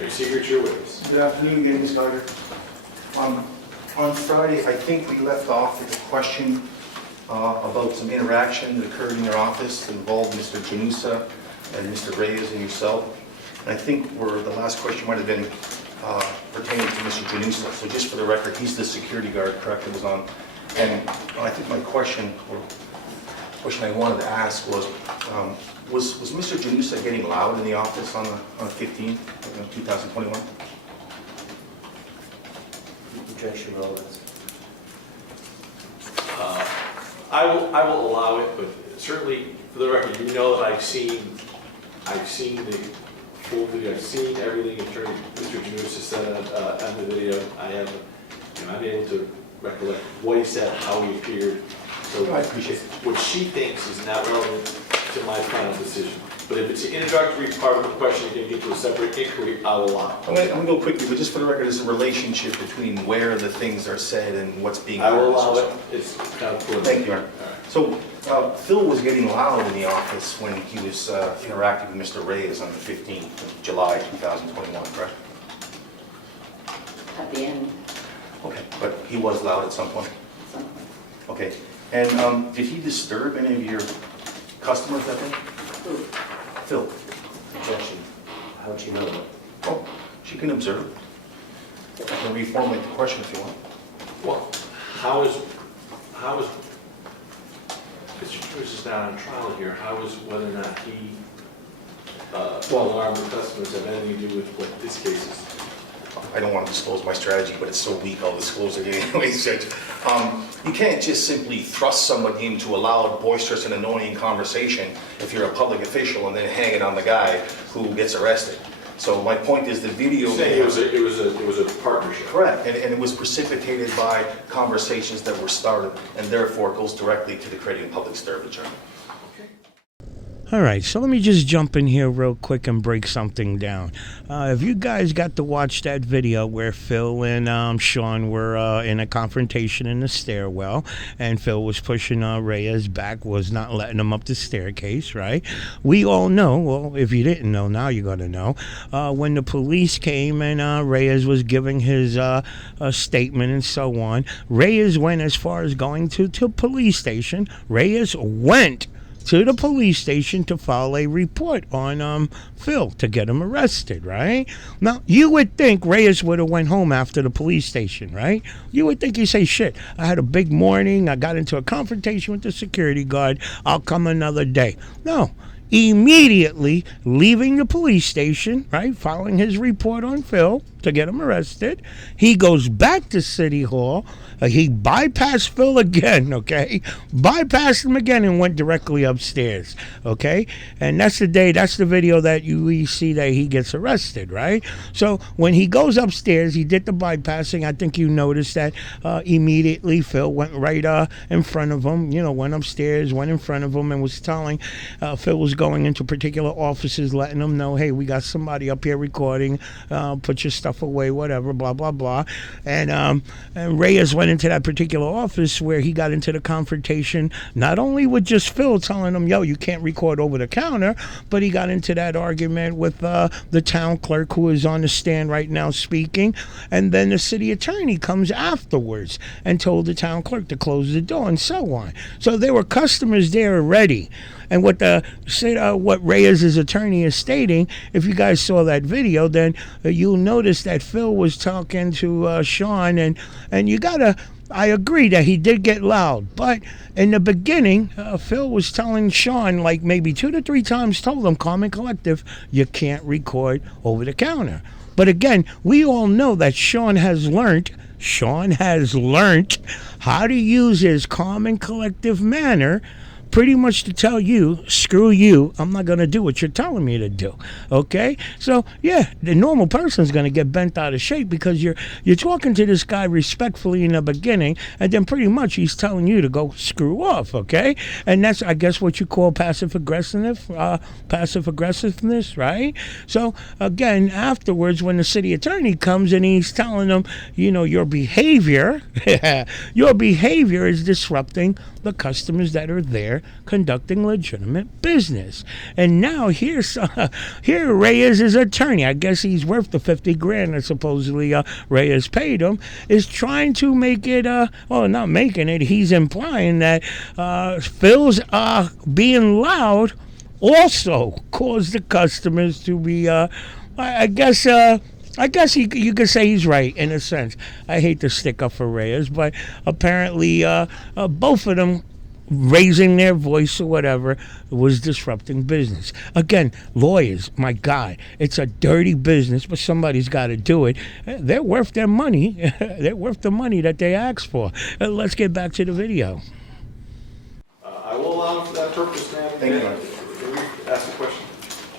Your signature witness. Good afternoon again, Ms. Geiger. On Friday, I think we left off with a question about some interaction that occurred in your office that involved Mr. Janusa and Mr. Reyes and yourself. And I think the last question might have been pertaining to Mr. Janusa. So just for the record, he's the security guard, correct, that was on. And I think my question, or question I wanted to ask was Mr. Janusa getting loud in the office on the 15th of 2021? Objection, relevance. I will allow it, but certainly, for the record, you know that I've seen the full video. I've seen everything Attorney Mr. Janusa said on the video. I'm able to recollect what he said, how he appeared. So I appreciate it. what she thinks is not relevant to my final decision. But if it's an introductory part of the question, you can get to a separate inquiry, I'll allow. I'm going to go quickly, but just for the record, there's a relationship between where the things are said and what's being I heard. will allow it. It's kind of cool. Thank you, Aaron. All right. So Phil was getting loud in the office when he was interacting with Mr. Reyes on the 15th of July 2021, correct? At the end, Okay, but he was loud at some point? something. Okay, and did he disturb any of your customers that day? Who? Phil? Objection. How'd you know that? Oh, she can observe. I can reformulate the question if you want. Well, how is Mr. Cruz is not on trial here? How is whether or not he alarmed the customers have anything to do with what this case is? I don't want to disclose my strategy, but it's so weak, I'll disclose it anyway, Judge. You can't just simply thrust somebody into a loud, boisterous, and annoying conversation if you're a public official and then hang it on the guy who gets arrested. So my point is the video... You're saying it was a partnership. Correct, and it was precipitated by conversations that were started, and therefore goes directly to the creating public disturbance. All right, so let me just jump in here real quick and break something down. If you guys got to watch that video where Phil and Sean were in a confrontation in the stairwell, and Phil was pushing Reyes back, was not letting him up the staircase, right? We all know, well, if you didn't know, now you're going to know, when the police came and Reyes was giving his statement and so on, Reyes went as far as going to police station. Reyes went to the police station to file a report on Phil to get him arrested, right? Now, you would think Reyes would have went home after the police station, right? You would think he'd say, shit, I had a big morning, I got into a confrontation with the security guard, I'll come another day. No. Immediately leaving the police station, right, following his report on Phil to get him arrested, he goes back to City Hall. He bypassed Phil again, okay? Bypassed him again and went directly upstairs, okay? And that's the video that we see that he gets arrested, right? So when he goes upstairs, he did the bypassing. I think you noticed that immediately Phil went right in front of him, went upstairs, went in front of him and was telling, Phil was going into particular offices, letting them know, hey, we got somebody up here recording, put your stuff away, whatever, blah, blah, blah. And Reyes went into that particular office where he got into the confrontation, not only with just Phil telling him, yo, you can't record over the counter, but he got into that argument with the town clerk who is on the stand right now speaking. And then the city attorney comes afterwards and told the town clerk to close the door and so on. So there were customers there already. And what Reyes' attorney is stating, if you guys saw that video, then you'll notice that Phil was talking to Sean, and you gotta, I agree that he did get loud, but in the beginning, Phil was telling Sean, like maybe 2 to 3 times, told him, calm and collective, you can't record over the counter. But again, we all know that Sean has learned how to use his calm and collective manner pretty much to tell you, screw you, I'm not going to do what you're telling me to do, okay? So, yeah, the normal person's going to get bent out of shape because you're talking to this guy respectfully in the beginning, and then pretty much he's telling you to go screw off, okay? And that's, I guess, what you call passive aggressiveness, right? So, again, afterwards, when the city attorney comes and he's telling them, your behavior is disrupting the customers that are there conducting legitimate business. And now here Reyes' attorney, I guess he's worth the 50 grand that supposedly Reyes paid him, is trying to make it, well, not making it, he's implying that Phil's being loud also caused the customers to be, I guess you could say he's right in a sense. I hate to stick up for Reyes, but apparently both of them raising their voice or whatever was disrupting business. Again, lawyers, my God, it's a dirty business, but somebody's got to do it. They're worth their money. They're worth the money that they asked for. Let's get back to the video. I will allow for that purpose, ma'am. Thank you. Can we ask a question?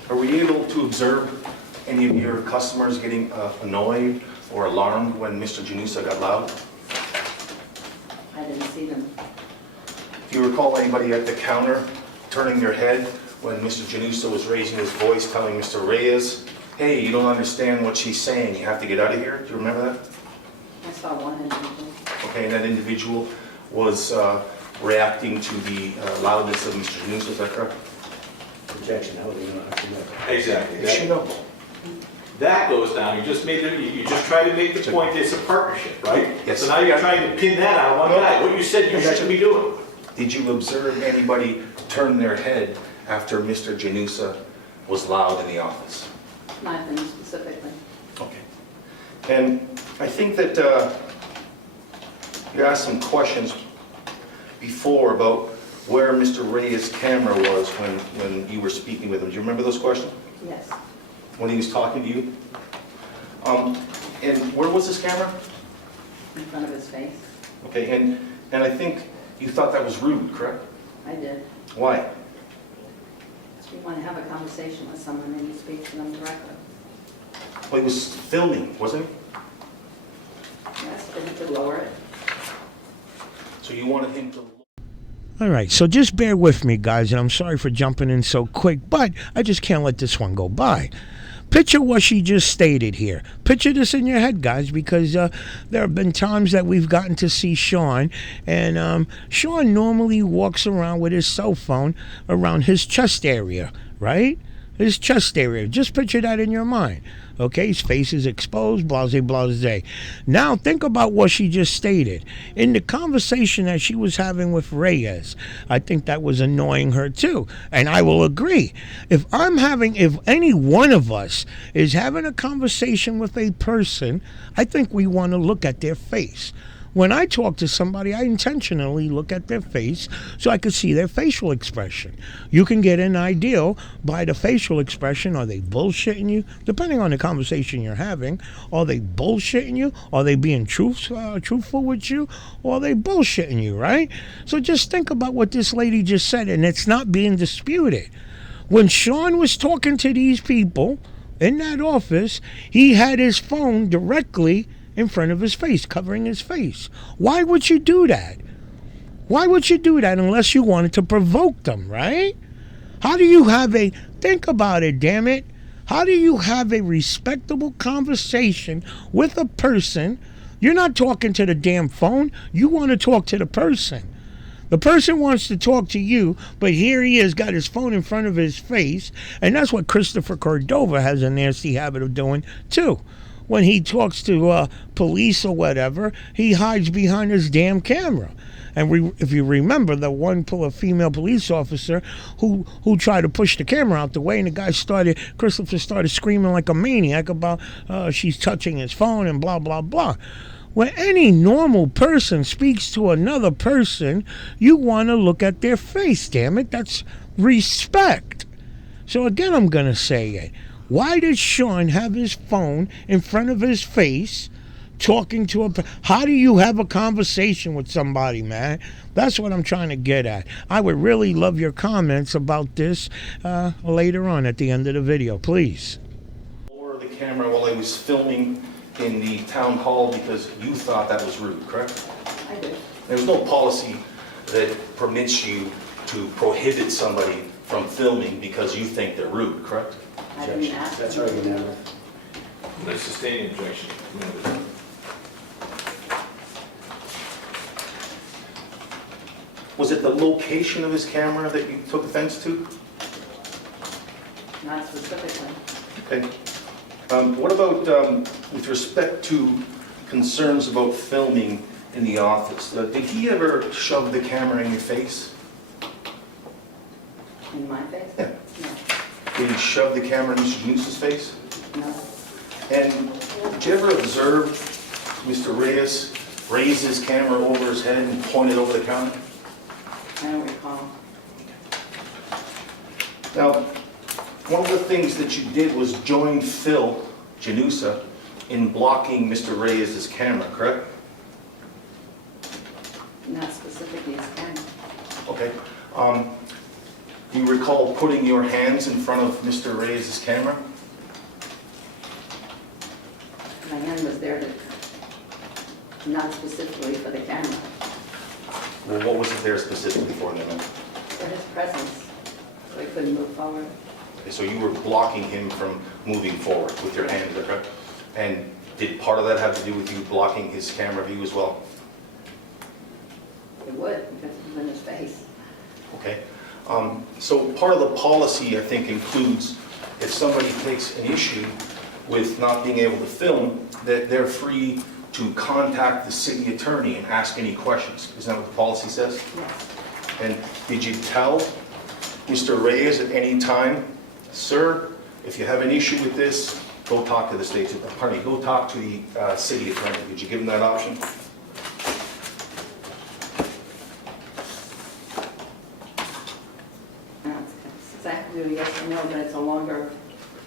Are we able to observe any of your customers getting annoyed or alarmed when Mr. Janusa got loud? I didn't see them. Do you recall anybody at the counter turning their head when Mr. Janusa was raising his voice, telling Mr. Reyes, hey, you don't understand what she's saying, you have to get out of here? Do you remember that? I saw one individual. Okay, and that individual was reacting to the loudness of Mr. Janusa, is that correct? Objection, how do you know? How do you know? Exactly. Yes, you know. That goes down, you just made it, you just tried to make the point it's a partnership, right? Yes. So now you're trying to pin that on one guy, what you said you shouldn't be doing. Did you observe anybody turn their head after Mr. Janusa was loud in the office? Not them specifically. Okay. And I think that you asked some questions before about where Mr. Reyes' camera was when you were speaking with him. Do you remember those questions? Yes. When he was talking to you? And where was his camera? In front of his face. Okay, and I think you thought that was rude, correct? I did. Why? You want to have a conversation with someone and you speak to them directly. Well, he was filming, wasn't he? Yes, but you could lower it. So you wanted him to... All right, so just bear with me, guys, and I'm sorry for jumping in so quick, but I just can't let this one go by. Picture what she just stated here. Picture this in your head, guys, because there have been times that we've gotten to see Sean, and Sean normally walks around with his cell phone around his chest area, right? His chest area. Just picture that in your mind. Okay, his face is exposed, blase, blase. Now think about what she just stated. In the conversation that she was having with Reyes, I think that was annoying her too. And I will agree. If any one of us is having a conversation with a person, I think we want to look at their face. When I talk to somebody, I intentionally look at their face so I can see their facial expression. You can get an idea by the facial expression. Are they bullshitting you? Depending on the conversation you're having, are they bullshitting you? Are they being truthful with you? Or are they bullshitting you, right? So just think about what this lady just said, and it's not being disputed. When Sean was talking to these people in that office, he had his phone directly in front of his face, covering his face. Why would you do that? Why would you do that unless you wanted to provoke them, right? How do you think about it, damn it. How do you have a respectable conversation with a person? You're not talking to the damn phone. You want to talk to the person. The person wants to talk to you, but here he is, got his phone in front of his face, and that's what Christopher Cordova has a nasty habit of doing, too. When he talks to police or whatever, he hides behind his damn camera. And if you remember, the one female police officer who tried to push the camera out the way, and Christopher started screaming like a maniac about she's touching his phone and blah, blah, blah. When any normal person speaks to another person, you want to look at their face, damn it. That's respect. So again, I'm going to say it. Why did Sean have his phone in front of his face talking to how do you have a conversation with somebody, man? That's what I'm trying to get at. I would really love your comments about this later on at the end of the video, please. Lower the camera while I was filming in the town hall because you thought that was rude, correct? I did. There's no policy that permits you to prohibit somebody from filming because you think they're rude, correct? I didn't ask. That's right, you never. Let's sustain the objection. Was it the location of his camera that you took offense to? Not specifically. Okay. What about with respect to concerns about filming in the office? Did he ever shove the camera in your face? In my face? Yeah. No, Did he shove the camera in Mr. Janusa's face? no. And did you ever observe Mr. Reyes raise his camera over his head and point it over the counter? I don't recall. Now, one of the things that you did was join Phil Janusa in blocking Mr. Reyes' camera, correct? Not specifically his camera. Okay. Do you recall putting your hands in front of Mr. Reyes' camera? My hand was there to, not specifically for the camera, Well, what was it there specifically for then? for his presence, so I couldn't move forward. Okay, so you were blocking him from moving forward with your hands, correct? And did part of that have to do with you blocking his camera view as well? It would, because it was in his face. Okay. So part of the policy, I think, includes if somebody takes an issue with not being able to film, that they're free to contact the city attorney and ask any questions. Isn't that what the policy says? Yes. And did you tell Mr. Reyes at any time, sir, if you have an issue with this, go talk to the state, pardon me, go talk to the city attorney? Did you give him that option? It's exactly a yes or no, but it's a longer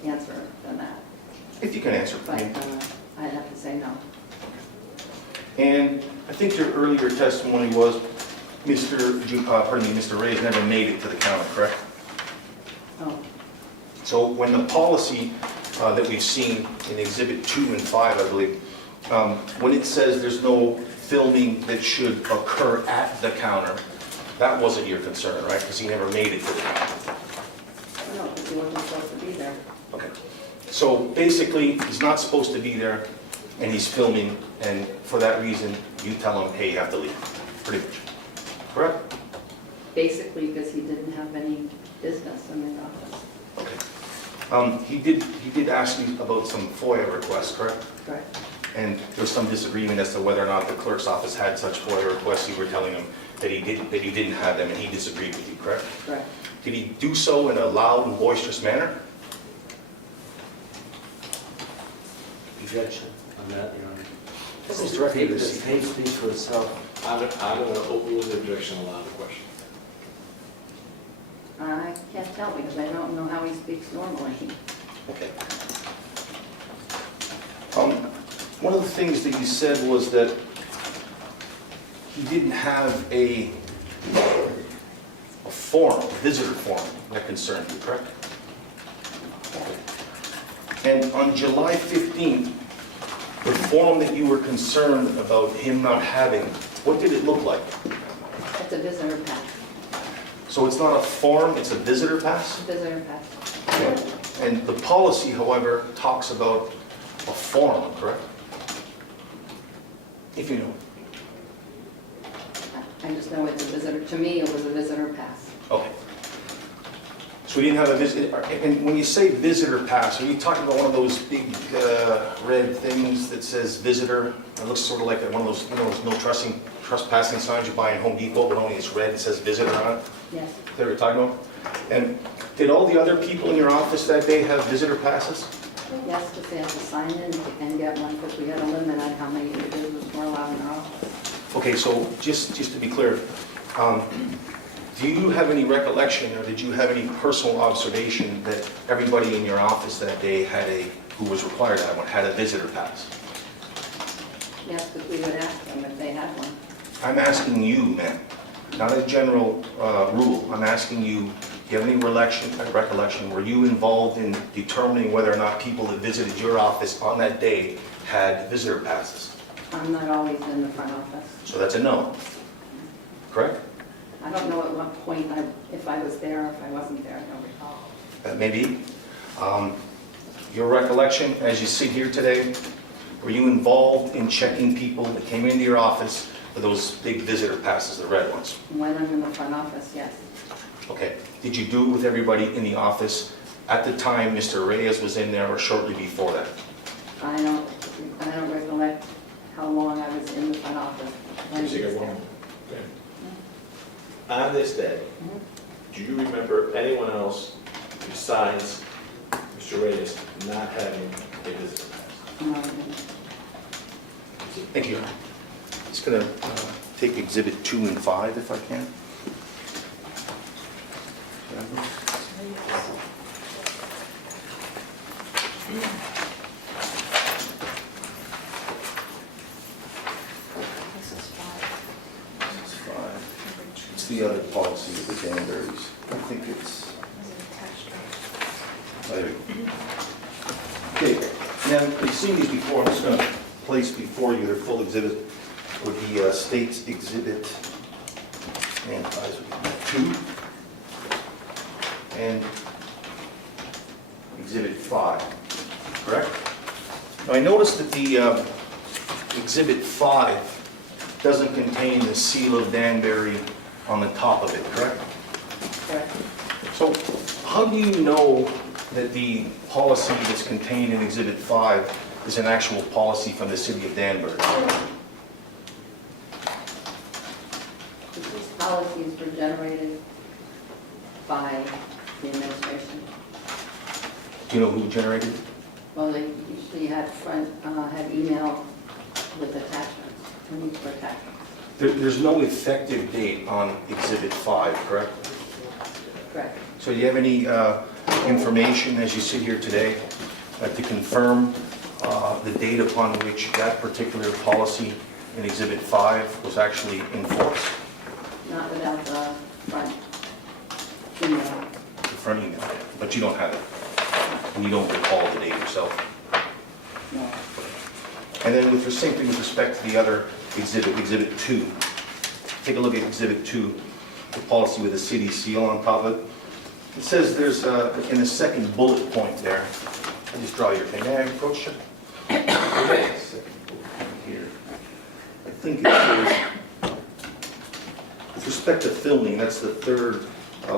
answer than that. If you can answer for But me. I'd have to say no. And I think your earlier testimony was Mr. Reyes never made it to the counter, correct? Oh, So when the policy that we've seen in Exhibit 2 and 5, I believe, when it says there's no filming that should occur at the counter, that wasn't your concern, right? Because he never made it to the counter. no, because he wasn't supposed to be there. Okay. So basically, he's not supposed to be there, and he's filming, and for that reason, you tell him, hey, you have to leave, pretty much. Correct? Basically, because he didn't have any business in the office. Okay. He did ask you about some FOIA requests, correct? Correct. And there was some disagreement as to whether or not the clerk's office had such FOIA requests. You were telling him that you didn't have them, and he disagreed with you, correct? Correct. Did he do so in a loud and boisterous manner? Objection on that, Your Honor. This is directly to the The tape speaks for itself. I'm going to overrule the objection and allow the question. I can't tell because I don't know how he speaks normally. Okay. One of the things that you said was that he didn't have a form, a visitor form that concerned you, correct? And on July 15th, the form that you were concerned about him not having, what did it look like? It's a visitor pass. So it's not a form, it's a visitor pass? Visitor pass. Okay. And the policy, however, talks about a form, correct? If you know. I just know it's a visitor, to me, it was a visitor pass. Okay. So we didn't have a visitor, and when you say visitor pass, are you talking about one of those big red things that says visitor? It looks sort of like one of those, you know, those no trespassing signs you buy in Home Depot, but only it's red, it says visitor on it? Yes. Is that what you're talking about? And did all the other people in your office that day have visitor passes? Yes, because they have to sign in and get one because we had a limit on how many individuals were allowed in our office. Okay, so just to be clear, do you have any recollection or did you have any personal observation that everybody in your office that day who was required to have one, had a visitor pass? Yes, because we would ask them if they had one. I'm asking you, ma'am, not a general rule. I'm asking you, do you have any recollection, were you involved in determining whether or not people that visited your office on that day had visitor passes? I'm not always in the front office. So that's a no, correct? I don't know at what point, if I was there or if I wasn't there, I don't recall. That may be. Your recollection, as you sit here today, were you involved in checking people that came into your office those big visitor passes, the red ones. When I'm in the front office, yes. Okay. Did you do it with everybody in the office at the time Mr. Reyes was in there or shortly before that? I don't recollect how long I was in the front office. when Just he take was it one there. more. Okay. On this day, do you remember anyone else besides Mr. Reyes not having a visitor pass? No, I didn't. Thank you. Just going to take Exhibit 2 and 5 if I can. It's 5. It's the other policy with the Danburys. I think it's... Oh, there we go. Okay, now, you've seen these before. I'm just going to place before you their full exhibit with the state's exhibit and 2 and exhibit 5, correct? Now, I noticed that the exhibit 5 doesn't contain the seal of Danbury on the top of it, correct? Correct. So how do you know that the policy that's contained in Exhibit 5 is an actual policy from the city of Danbury? These policies were generated by the administration. Do you know who generated it? Well, they usually had email with attachments, links for attachments. There's no effective date on Exhibit 5, correct? Correct. So do you have any information as you sit here today to confirm the date upon which that particular policy in Exhibit 5 was actually enforced? Not without the front email. The front email, but you don't have it, and you don't recall the date yourself. No. And then with respect to the other exhibit, Exhibit 2, take a look at Exhibit 2, the policy with the city seal on top of it. It says there's, in the second bullet point there, I just draw your thing. May I approach it? Second bullet point here. I think it says, with respect to filming, that's the third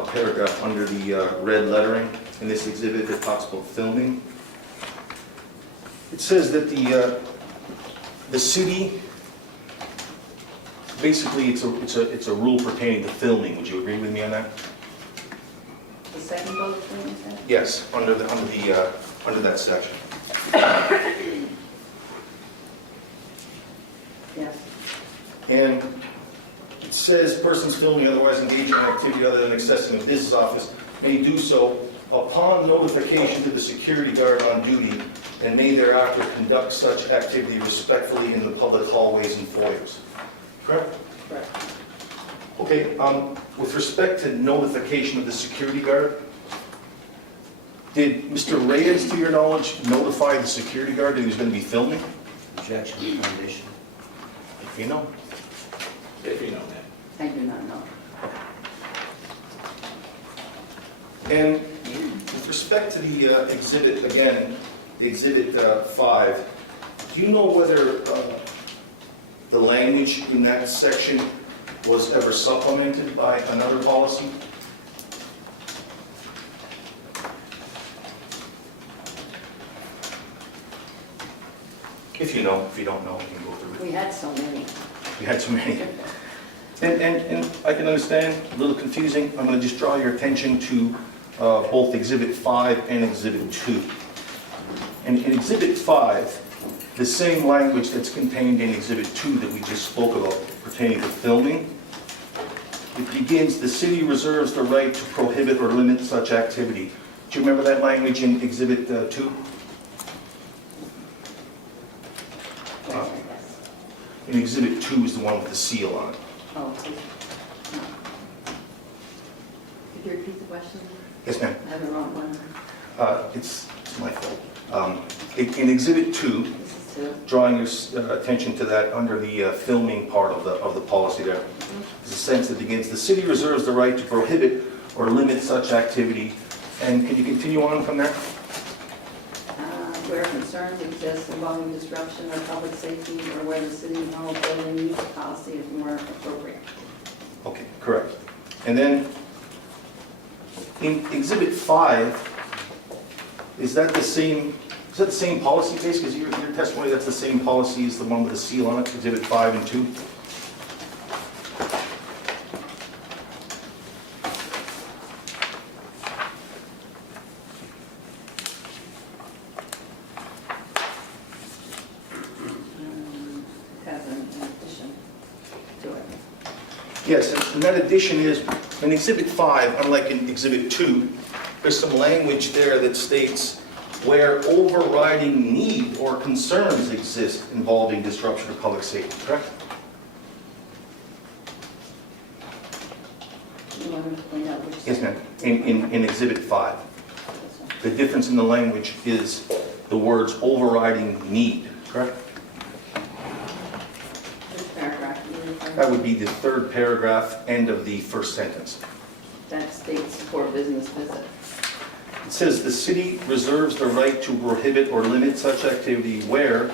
paragraph under the red lettering in this exhibit that talks about filming. It says that the city, basically it's a rule pertaining to filming. Would you agree with me on that? The second bullet point, you said? Yes, under that section. Yes. And it says persons filming otherwise engaging in activity other than accessing a business office may do so upon notification to the security guard on duty and may thereafter conduct such activity respectfully in the public hallways and foyers. Correct? Correct. Okay, with respect to notification of the security guard, did Mr. Reyes, to your knowledge, notify the security guard that he was going to be filming? Objection, foundation. If you know. If you know that. I do not know. And with respect to the exhibit, again, Exhibit 5, do you know whether the language in that section was ever supplemented by another policy? If you know, if you don't know, you can go through it. We had so many. We had too many. And I can understand, a little confusing. I'm going to just draw your attention to both Exhibit 5 and Exhibit 2. And in Exhibit 5, the same language that's contained in Exhibit 2 that we just spoke about pertaining to filming, it begins, the city reserves the right to prohibit or limit such activity. Do you remember that language in Exhibit 2? Yes. In Exhibit 2 is the one with the seal on it. Oh, please. No. Could you repeat the question? Yes, ma'am. I have the wrong one. It's my fault. In Exhibit 2, This is 2. drawing your attention to that under the filming part of the policy there. There's a sentence that begins, the city reserves the right to prohibit or limit such activity. And can you continue on from there? where concerns exist involving disruption of public safety or where the city hall building use policy is more appropriate. Okay, correct. And then in Exhibit 5, is that the same policy base? Because your testimony, that's the same policy as the one with the seal on it, Exhibit 5 and 2? Has an addition to it. Yes, and that addition is, in Exhibit 5, unlike in Exhibit 2, there's some language there that states where overriding need or concerns exist involving disruption of public safety, correct? You want to point out which? Yes, ma'am. In Exhibit 5. The difference in the language is the words overriding need, correct? Which paragraph? are you referring to? That would be the third paragraph, end of the first sentence. That states for business visit. It says, "The city reserves the right to prohibit or limit such activity where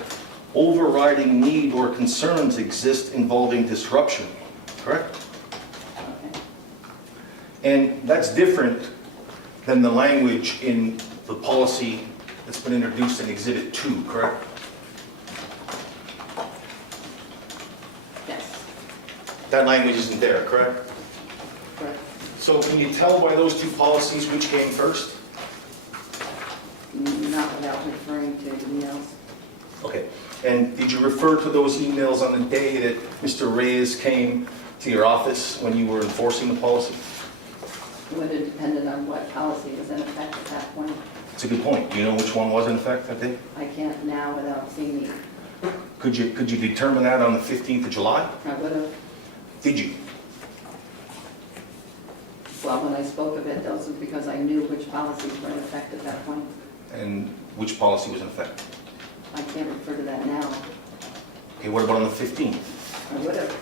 overriding need or concerns exist involving disruption," correct? Okay. And that's different than the language in the policy that's been introduced in Exhibit 2, correct? Yes, That language isn't there, correct? correct. So can you tell by those two policies which came first? Not without referring to emails. Okay. And did you refer to those emails on the day that Mr. Reyes came to your office when you were enforcing the policy? It would have depended on what policy was in effect at that point. It's a good point. Do you know which one was in effect that day? I can't now without seeing the, Could you determine that on the 15th of July? I would have, Did you? well, when I spoke of it, that was because I knew which policies were in effect at that point. And which policy was in effect? I can't refer to that now. Okay, what about on the 15th? I would have.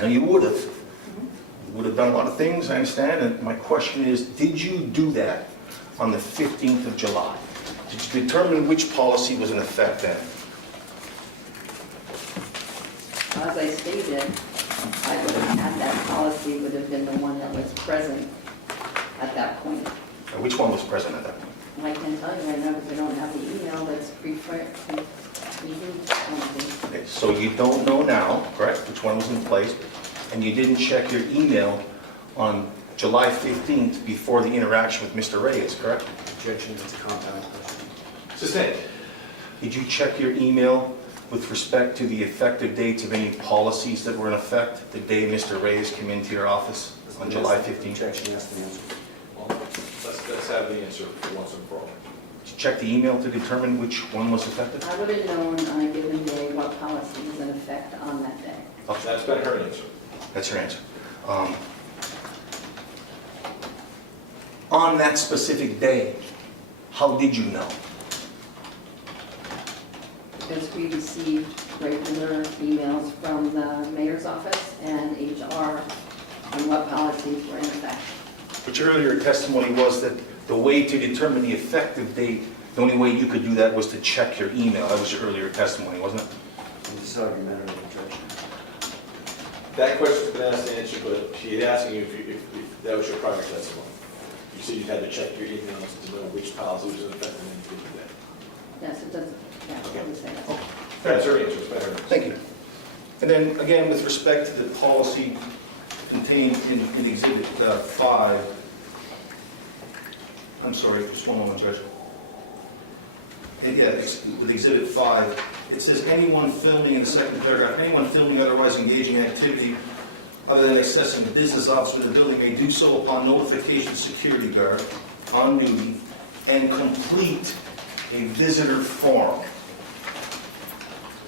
And you would have. You would have done a lot of things, I understand, and my question is, did you do that on the 15th of July? Did you determine which policy was in effect then? As I stated, I would have had that policy would have been the one that was present at that point. Which one was present at that point? I can't tell you right now because I don't have the email that's pre-approved. Okay, so you don't know now, correct, which one was in place, and you didn't check your email on July 15th before the interaction with Mr. Reyes, correct? Objection, it's a compound question. Sustained. Did you check your email with respect to the effective dates of any policies that were in effect the day Mr. Reyes came into your office on July 15th? Objection, that's the answer. Well, let's have the answer for once and for all. Did you check the email to determine which one was effective? I would have known on a given day what policy was in effect on that day. That's been her answer. That's your answer. On that specific day, how did you know? Because we received regular emails from the mayor's office and HR on what policies were in effect. But your earlier testimony was that the way to determine the effective date, the only way you could do that was to check your email. That was your earlier testimony, wasn't it? This is argumentative objection. That question's been asked and answered, but she had asking you if that was your prior testimony. You said you had to check your emails to know which policy was in effect and then you did that. Yes, it does, yeah, I would say that. That's her answer, it's been her answer. Thank you. And then, again, with respect to the policy contained in Exhibit 5, I'm sorry, just one moment, Judge. And yeah, with Exhibit 5, it says anyone filming, in the second paragraph, anyone filming otherwise engaging in activity other than accessing the business office of the building may do so upon notification of security guard on duty and complete a visitor form.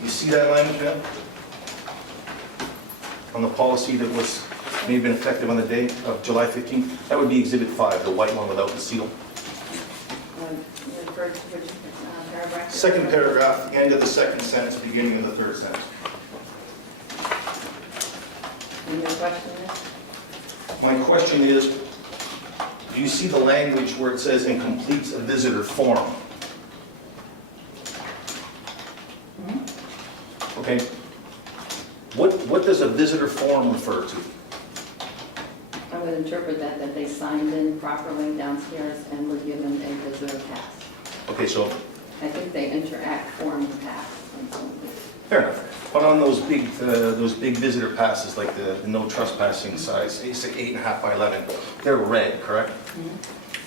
You see that language now? On the policy that was may have been effective on the day of July 15th? That would be Exhibit 5, the white one without the seal. Refer to which paragraph? Second paragraph, end of the second sentence, beginning of the third sentence. And your question is? My question is, do you see the language where it says and completes a visitor form? Okay. What does a visitor form refer to? I would interpret that they signed in properly downstairs and were given a visitor pass. Okay, so, I think they interact form the pass. And so fair enough. But on those big visitor passes, like the no trespassing size, say 8.5 by 11, they're red, correct?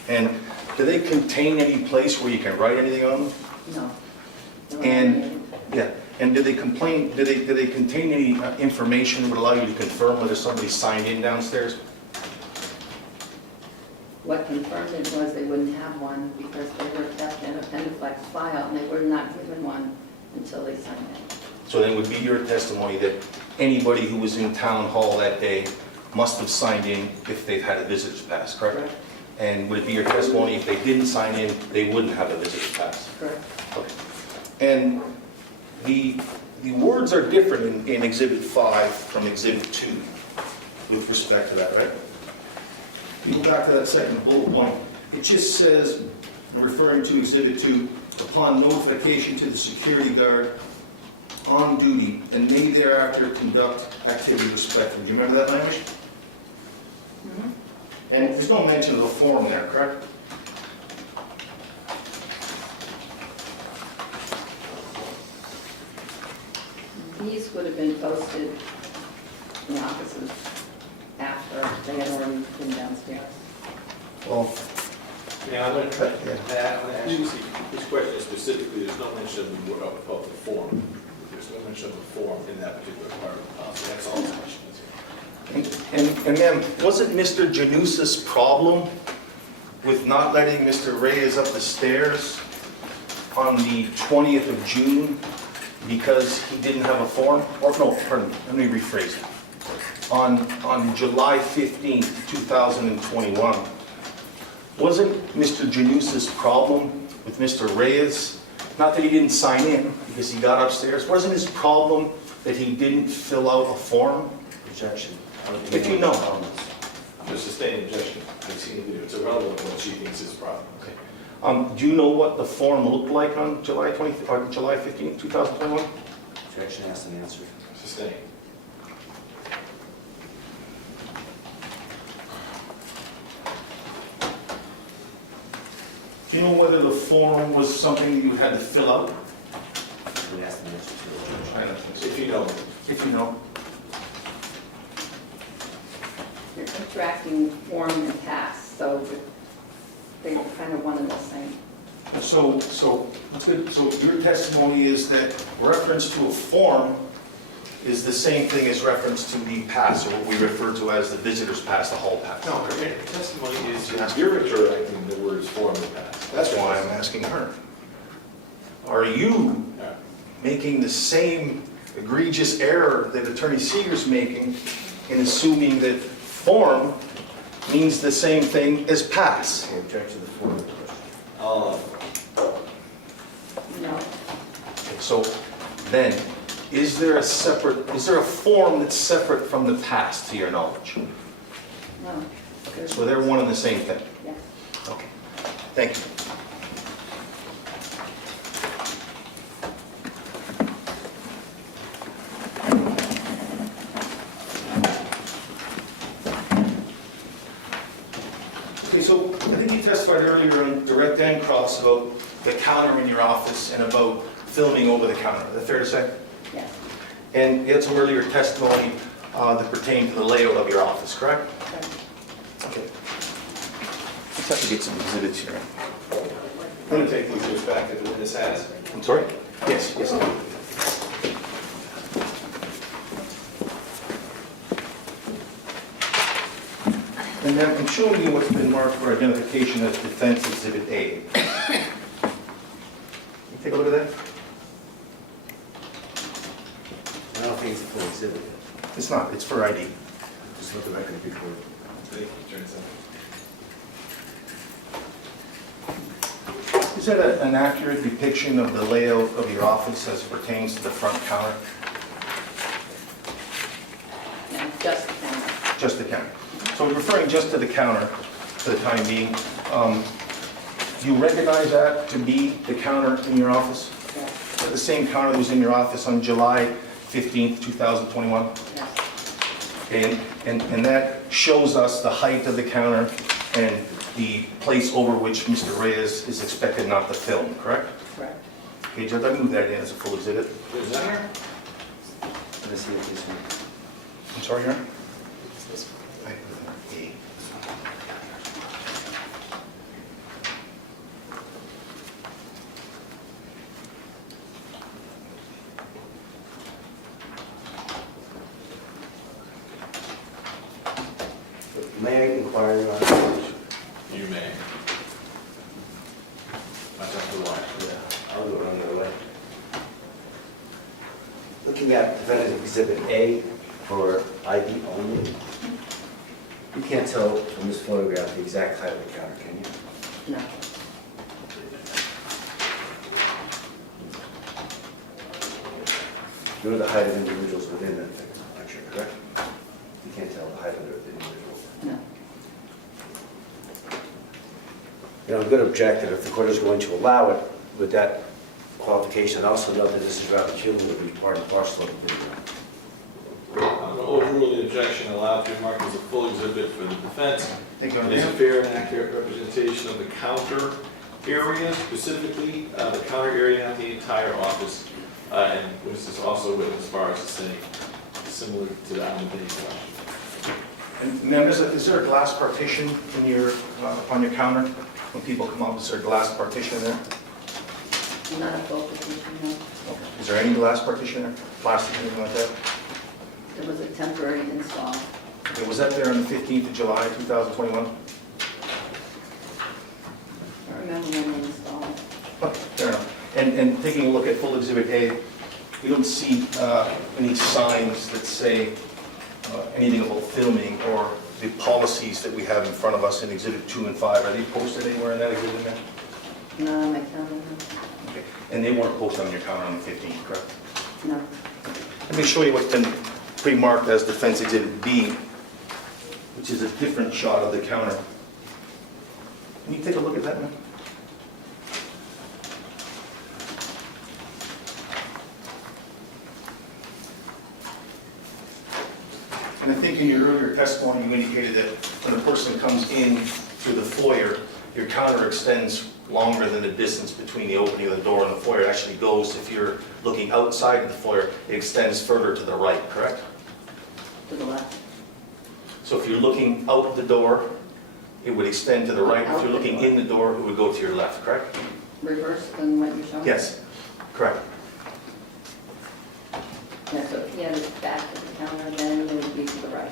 And do they contain any place where you can write anything on them? No. And, yeah, and do they contain any information that would allow you to confirm whether somebody signed in downstairs? What confirmed it was they wouldn't have one because they were kept in a Pendaflex file and they were not given one until they signed in. So then would be your testimony that anybody who was in town hall that day must have signed in if they've had a visitor's pass, correct? Correct. And would it be your testimony if they didn't sign in, they wouldn't have a visitor's pass? Correct. Okay. And the words are different in Exhibit 5 from Exhibit 2 with respect to that, right? You go back to that second bullet point. It just says, referring to Exhibit 2, upon notification to the security guard on duty and may thereafter conduct activity respectfully. Do you remember that language? And there's no mention of a form there, correct? These would have been posted in the offices after they had already been downstairs. Well, Yeah, I'm going to cut Yeah. that. I'm going to ask you this question specifically. There's no mention of the form. There's no mention of the form in that particular part of the policy. That's all the question is here. and ma'am, wasn't Mr. Janusa's problem with not letting Mr. Reyes up the stairs on the 20th of June because he didn't have a form? Or no, pardon me, let me rephrase it. On July 15th, 2021, wasn't Mr. Janusa's problem with Mr. Reyes, not that he didn't sign in because he got upstairs, wasn't his problem that he didn't fill out a form? Objection. If you know. I'm just sustaining objection. I've seen the video. It's irrelevant what she thinks is problem. Okay. Do you know what the form looked like on July 15th, 2021? Objection asked and answered. Sustain. Do you know whether the form was something you had to fill out? We asked and answered to the objection. I don't think so. If you know. If you know. You're interacting form and pass, so they were kind of one and the same. So that's good. So your testimony is that reference to a form is the same thing as reference to the pass, or what we refer to as the visitor's pass, the hall pass. No, her testimony is you're interacting the words form and pass. That's why I'm asking her. Are you Yeah. making the same egregious error that Attorney Seeger's making in assuming that form means the same thing as pass? I object to the form of the question. No, So then, is there a form that's separate from the pass to your knowledge? no. Okay, so they're one and the same thing. Yes. Okay, thank you. Okay, so I think you testified earlier on direct and cross about the counter in your office and about filming over the counter. Is that fair to say? Yes. And you had some earlier testimony that pertained to the layout of your office, correct? Correct. Okay. Let's have to get some exhibits here. I'm going to take these words back that the witness has. I'm sorry? Yes, yes. And then I'm showing you what's been marked for identification as Defense Exhibit A. Can you take a look at that? I don't think it's a full exhibit. It's not, it's for ID. Just let the record be clear. Thank you, Attorney Senator. Is that an accurate depiction of the layout of your office as it pertains to the front counter? No, just the camera. Just the counter. So we're referring just to the counter for the time being. Do you recognize that to be the counter in your office? Yes. The same counter that was in your office on July 15th, 2021? Yes. Okay, and that shows us the height of the counter and the place over which Mr. Reyes is expected not to film, correct? Correct. Okay, Judge, I move that in as a full exhibit. Presenter? Let me see if this one. I'm sorry, Your Honor? This one. May I inquire, Your Honor? You may. That's up to the line. Yeah, I'll do it on the other way. Looking at defendant exhibit A for ID only, you can't tell from this photograph the exact height of the counter, can you? No. You know the height of individuals within that picture, correct? You can't tell the height of the individuals. No. You know, I'm going to object that if the court is going to allow it with that qualification, I also know that this is rather cumulatively part and parcel of the video. I'm going to overrule the objection, allow it to be marked as a full exhibit for the defense. Thank you, Your It is a Honor. fair and accurate representation of the counter area, specifically the counter area, not the entire office. And this is also written as far as the same, similar to that on the video question. And ma'am, is there a glass partition in your, on your counter? When people come up, is there a glass partition there? Not a full petition, no. Okay. Is there any glass partition there? Plastic, anything like that? It was a temporary install. Okay, was that there on the 15th of July, 2021? I remember when they installed it. Okay, fair enough. And taking a look at full exhibit A, we don't see any signs that say anything about filming or the policies that we have in front of us in exhibit 2 and 5. Are they posted anywhere in that exhibit, ma'am? No, on my calendar, Okay. And they weren't posted on your counter on the 15th, correct? no. Let me show you what's been pre-marked as defense exhibit B, which is a different shot of the counter. Can you take a look at that, ma'am? And I think in your earlier testimony, you indicated that when a person comes in through the foyer, your counter extends longer than the distance between the opening of the door and the foyer. It actually goes, if you're looking outside of the foyer, it extends further to the right, correct? To the left. So if you're looking out the door, it would extend to the right. If you're looking in the door, it would go to your left, correct? Reverse than what you're showing? Yes, correct. Yeah, so if he had his back to the counter, then it would be to the right.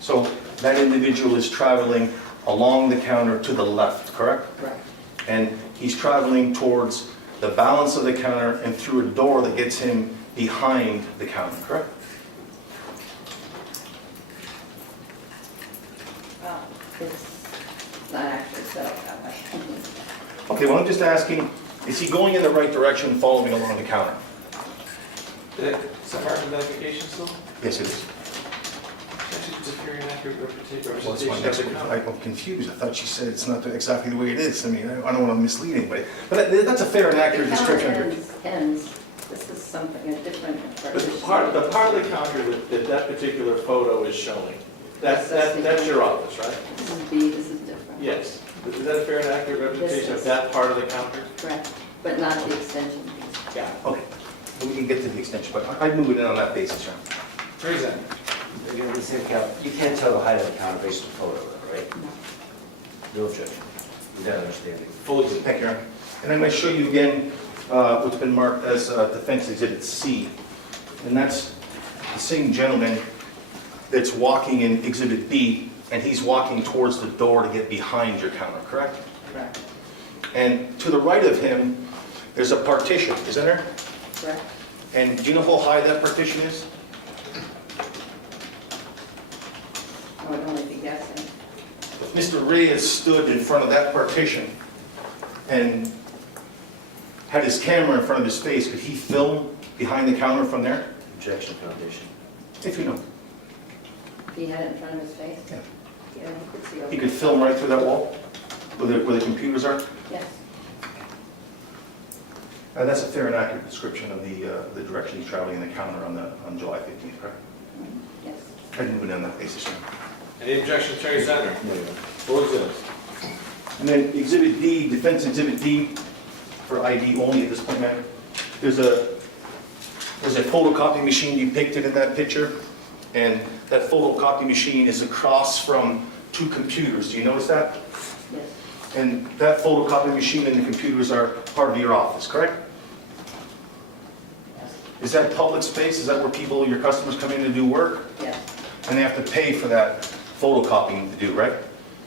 So that individual is traveling along the counter to the left, correct? Correct. And he's traveling towards the balance of the counter and through a door that gets him behind the counter, correct? Well, it's not actually set up that way. Okay, well, I'm just asking, is he going in the right direction following along the counter? Is that part of the identification still? Yes, it is. Actually, it's a fair and accurate Well, that's representation my of next the one. counter. I'm confused. I thought she said it's not exactly the way it is. I mean, I don't want to mislead anybody. But that's a fair and accurate The counter description. ends, this is something, a different But partition. the part of the counter that particular photo is showing, that's your office, right? This is B, this is different. Yes. Is that a fair and accurate representation of is. that part of the counter? Correct, but not the extension piece. Yeah. Okay, well, we can get to the extension, but I'd move it in on that basis, John. Present. Again, the same count, you can't tell the height of the counter based on the photo, right? No. No objection. With that understanding. Fully. Thank you, Aaron. And I'm going to show you again what's been marked as Defense Exhibit C. And that's the same gentleman that's walking in Exhibit B, and he's walking towards the door to get behind your counter, correct? Correct, And to the right of him, there's a partition, isn't there? correct. And do you know how high that partition is? I would only be guessing. If Mr. Reyes stood in front of that partition and had his camera in front of his face, could he film behind the counter from there? Objection, foundation. If you know. If he had it in front of his face? Yeah. Yeah, he could see over. He could film right through that wall where the computers are? Yes. That's a fair and accurate description of the direction he's traveling in the counter on July 15th, correct? Yes. I didn't move it on that basis, Your Honor. Any objection, Attorney Senator? Full exhibit. And then Exhibit D, Defense Exhibit D, for ID only at this point, Mayor. There's a photocopy machine depicted in that picture, and that photocopy machine is across from two computers. Do you notice that? Yes. And that photocopy machine and the computers are part of your office, correct? Yes. Is that public space? Is that where people, your customers come in to do work? Yes. And they have to pay for that photocopying to do, right?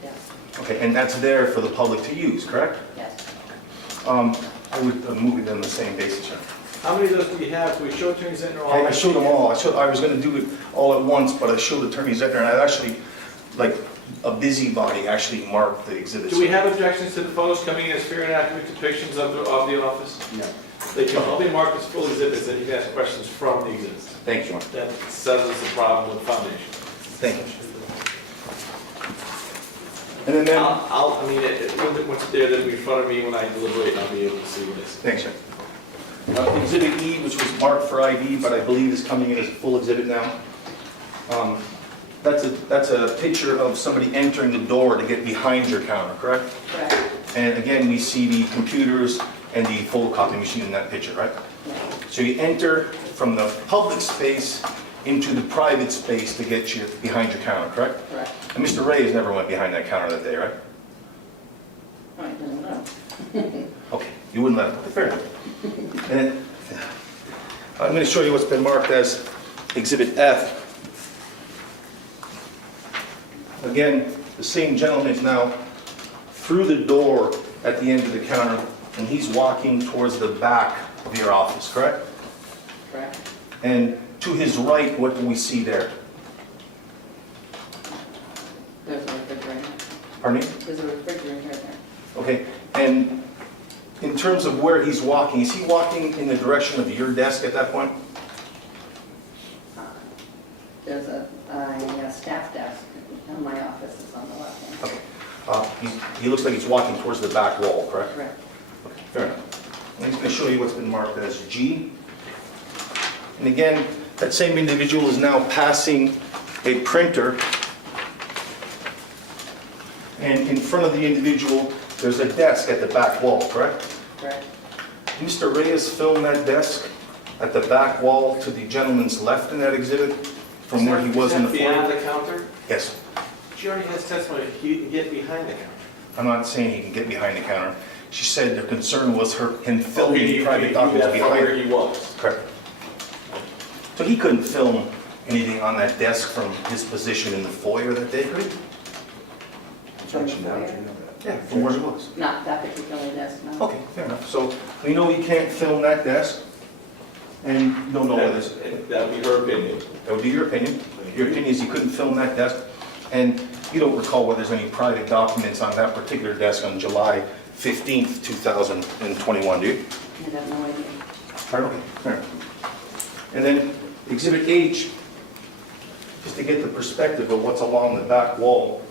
Yes. Okay, and that's there for the public to use, correct? Yes. I would move it on the same basis, Your Honor. How many of those do we have? Do we show Attorney Senator all? I showed them all. I was going to do it all at once, but I showed Attorney Zettner, and I actually, like a busybody, actually marked the exhibits. Do we have objections to the photos coming in as fair and accurate depictions of the office? No. They can all be marked as full exhibits, and you can ask questions from the exhibits. Thank you, Your Honor. That settles the problem with foundation. Thank you. And then, I mean, once it's there, that'll be in front of me when I deliberate, I'll be able to see what it is. thanks, Your Honor. Exhibit E, which was marked for ID, but I believe is coming in as a full exhibit now. That's a picture of somebody entering the door to get behind your counter, correct? Correct. And again, we see the computers and the photocopy machine in that picture, right? Yes. So you enter from the public space into the private space to get you behind your counter, correct? Correct. And Mr. Reyes never went behind that counter that day, right? I don't know. Okay, you wouldn't let him. Fair enough. And then, I'm going to show you what's been marked as Exhibit F. Again, the same gentleman is now through the door at the end of the counter, and he's walking towards the back of your office, correct? Correct. And to his right, what do we see there? There's a refrigerator. Pardon me? There's a refrigerator there. Okay, and in terms of where he's walking, is he walking in the direction of your desk at that point? There's a staff desk, and my office is on the left hand. Okay. He looks like he's walking towards the back wall, correct? Correct. Okay, fair enough. And he's going to show you what's been marked as G. And again, that same individual is now passing a printer. And in front of the individual, there's a desk at the back wall, correct? Correct. Mr. Reyes filmed that desk at the back wall to the gentleman's left in that exhibit from where he was in the Beyond foyer? the counter? Yes. She already has testimony, he can get behind the counter. I'm not saying he can get behind the counter. She said the concern was him filming Okay, private documents that's where behind. he was. Correct. So he couldn't film anything on that desk from his position in the foyer that day, could he? From the foyer? Yeah, from where he was. Not that particular desk, no. Okay, fair enough. So we know he can't film that desk, and you don't know whether it's... That would be her opinion. That would be your opinion. Your opinion is he couldn't film that desk, and you don't recall whether there's any private documents on that particular desk on July 15th, 2021, do you? I have no idea. Pardon? Okay, fair enough. And then Exhibit H, just to get the perspective of what's along the back wall.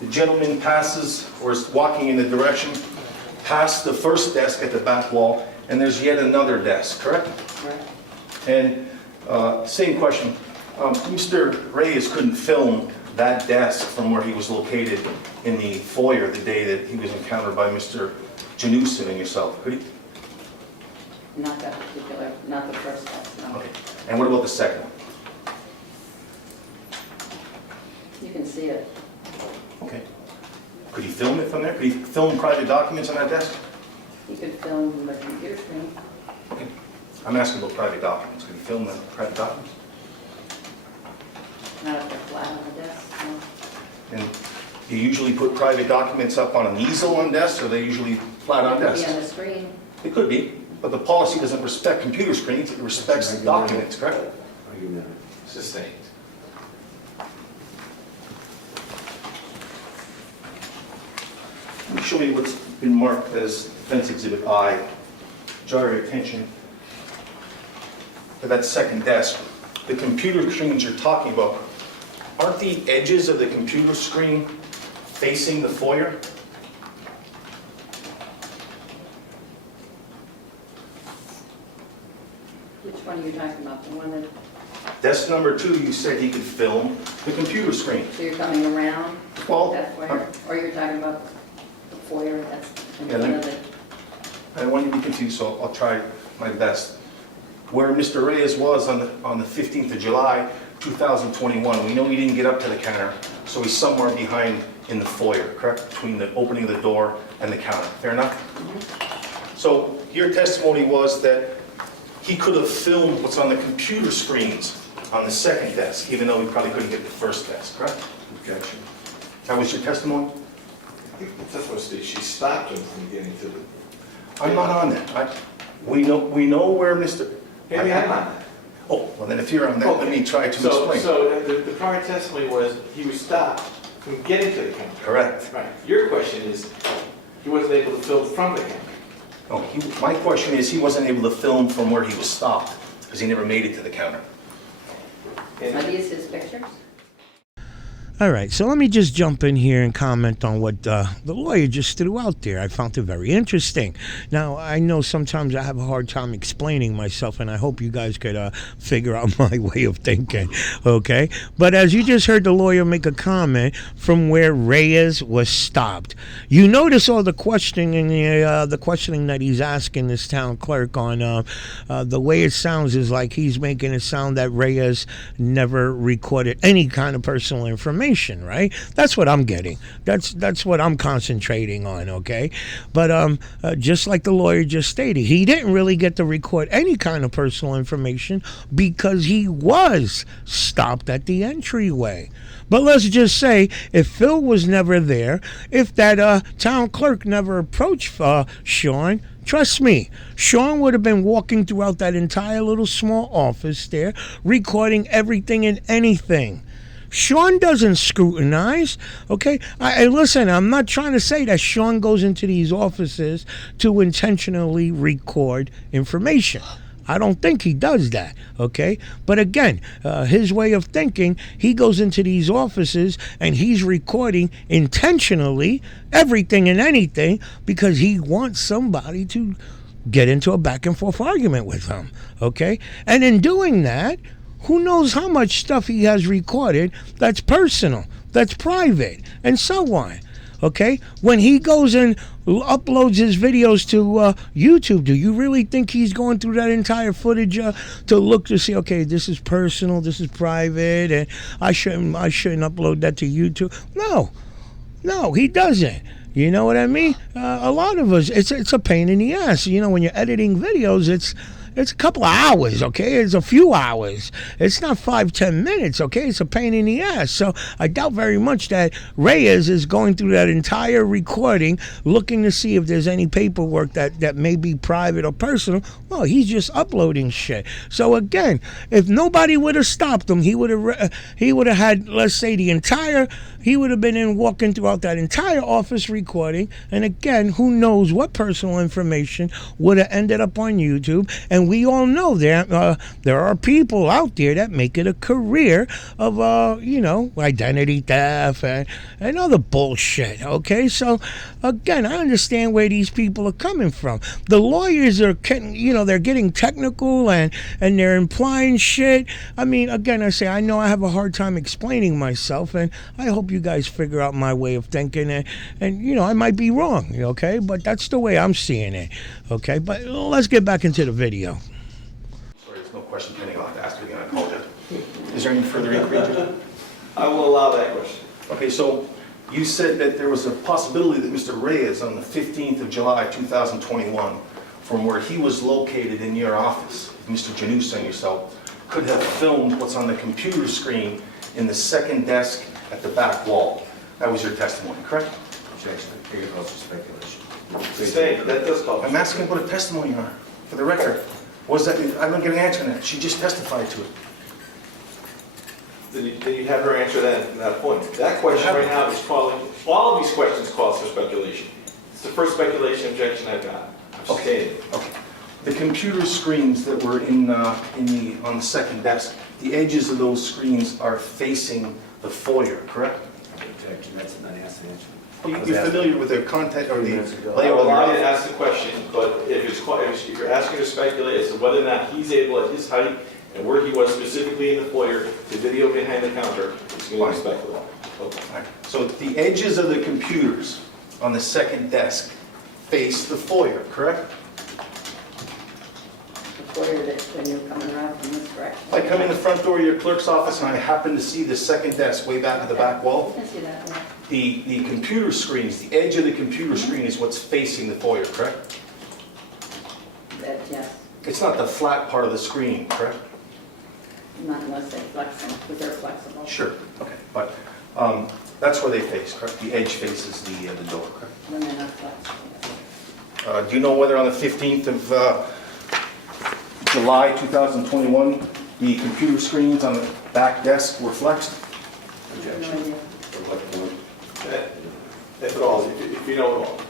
The gentleman passes, or is walking in the direction, past the first desk at the back wall, and there's yet another desk, correct? Correct. And same question. Mr. Reyes couldn't film that desk from where he was located in the foyer the day that he was encountered by Mr. Janusin and yourself, could he? Not that particular, not the first desk, no. Okay. And what about the second one? You can see it. Okay. Could he film it from there? Could he film private documents on that desk? You could film the computer screen. Okay. I'm asking about private documents. Could he film the private documents? Not if they're flat on the desk, no. And you usually put private documents up on an easel on desks, or they usually flat on It could desks? be on the screen. It could be, but the policy doesn't respect computer screens, it respects documents, correct? Argument. Sustained. Let me show you what's been marked as Defense Exhibit I. Draw your attention to that second desk. The computer screens you're talking about, aren't the edges of the computer screen facing the foyer? Which one are you talking about? The one that, Desk number 2, you said he could film the computer screen. so you're coming around Well, that foyer? Or you're talking about the foyer that's in Yeah, front of it? I don't want you to be confused, so I'll try my best. Where Mr. Reyes was on the 15th of July, 2021, we know he didn't get up to the counter, so he's somewhere behind in the foyer, correct? Between the opening of the door and the counter, fair enough? So your testimony was that he could have filmed what's on the computer screens on the second desk, even though he probably couldn't get the first desk, correct? Objection. That was your testimony? That's what she stopped him from getting to the. I'm not on that. We know where Mr. Maybe I'm on that. Oh, well then if you're on that, let me try to So, explain. so the prior testimony was he was stopped from getting to the counter. Correct. Right. Your question is, he wasn't able to film from the counter. No, my question is, he wasn't able to film from where he was stopped, because he never made it to the counter. Are these his pictures? All right, so let me just jump in here and comment on what the lawyer just threw out there. I found it very interesting. Now, I know sometimes I have a hard time explaining myself, and I hope you guys could figure out my way of thinking, okay? But as you just heard the lawyer make a comment from where Reyes was stopped, you notice all the questioning that he's asking this town clerk on the way it sounds is like he's making it sound that Reyes never recorded any kind of personal information. Right? That's what I'm getting. That's what I'm concentrating on, okay? But just like the lawyer just stated, he didn't really get to record any kind of personal information because he was stopped at the entryway. But let's just say if Phil was never there, if that town clerk never approached Sean, trust me, Sean would have been walking throughout that entire little small office there, recording everything and anything. Sean doesn't scrutinize, okay? Listen, I'm not trying to say that Sean goes into these offices to intentionally record information. I don't think he does that, okay? But again, his way of thinking, he goes into these offices and he's recording intentionally everything and anything because he wants somebody to get into a back and forth argument with him, okay? And in doing that, who knows how much stuff he has recorded that's personal, that's private, and so on. Okay? When he goes and uploads his videos to YouTube, do you really think he's going through that entire footage to look to see, okay, this is personal, this is private, and I shouldn't upload that to YouTube? No, he doesn't. You know what I mean? A lot of us, it's a pain in the ass. You know, when you're editing videos, it's a couple of hours, okay? It's a few hours. It's not 5-10 minutes, okay? It's a pain in the ass. So I doubt very much that Reyes is going through that entire recording looking to see if there's any paperwork that may be private or personal. Well, he's just uploading shit. So again, if nobody would have stopped him, he would have had, let's say, he would have been in walking throughout that entire office recording. And again, who knows what personal information would have ended up on YouTube. And we all know there are people out there that make it a career of, identity theft and other bullshit, okay? So, again, I understand where these people are coming from. The lawyers are, they're getting technical and they're implying shit. I mean, again, I know I have a hard time explaining myself, and I hope you guys figure out my way of thinking, and I might be wrong, okay? But that's the way I'm seeing it, okay? But let's get back into the video. Sorry, there's no question pending. I'll have to ask you again. I apologize. Is there any further inquiry? I will allow that question. Okay, so you said that there was a possibility that Mr. Reyes on the 15th of July, 2021, from where he was located in your office, Mr. Janusa and yourself, could have filmed what's on the computer screen in the second desk at the back wall. That was your testimony, correct? Objection. It calls for speculation. That does call. I'm asking what a testimony you are, for the record. Was that, I don't get an answer on that. She just testified to it. Then you have her answer that at that point. That question right now is calling, all of these questions calls for speculation. It's the first speculation objection I've got. Okay. The computer screens that were on the second desk, the edges of those screens are facing the foyer, correct? Objection. That's not answer. You're familiar with the content or the I layout will of your allow you to office? ask the question, but if if you're asking to speculate as to whether or not he's able at his height and where he was specifically in the foyer to video behind the counter, it's going to be speculative. Okay. Alright, so the edges of the computers on the second desk face the foyer, correct? The foyer that when you're coming around from this direction. If I come in the front door of your clerk's office and I happen to see the second desk way back at the back wall, I can see that, yeah. the computer screens, the edge of the computer screen is what's facing the foyer, correct? That, yes, It's not the flat part of the screen, correct? not unless they flex them, because they're flexible. Sure, okay, but that's where they face, correct? The edge faces the door, correct? When they're not flexible. Do you know whether on the 15th of July 2021, the computer screens on the back desk were flexed? I have no idea. If at all, if you know at all.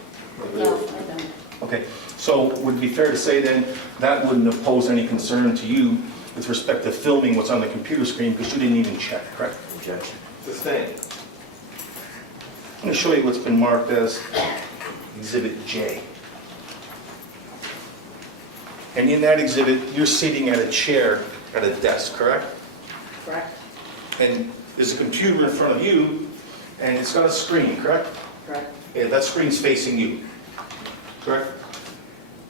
No, I don't. Okay, so would it be fair to say then, that wouldn't have posed any concern to you with respect to filming what's on the computer screen, because you didn't even check, correct? Objection. Sustained. I'm going to show you what's been marked as Exhibit J. And in that exhibit, you're sitting at a chair at a desk, correct? Correct, And there's a computer in front of you, and it's got a screen, correct? correct. Yeah, that screen's facing you, correct?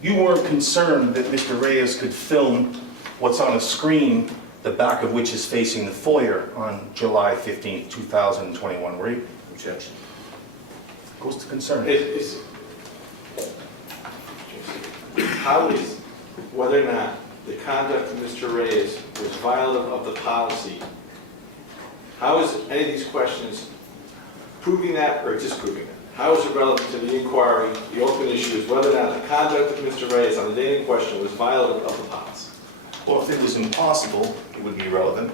You weren't concerned that Mr. Reyes could film what's on a screen, the back of which is facing the foyer on July 15th, 2021, were you? Objection. Goes to concern. How is, whether or not the conduct of Mr. Reyes was violative of the policy, how is any of these questions proving that or disproving that? How is it relevant to the inquiry? The open issue is whether or not the conduct of Mr. Reyes on the day in question was violative of the policy. Well, if it was impossible, it would be relevant.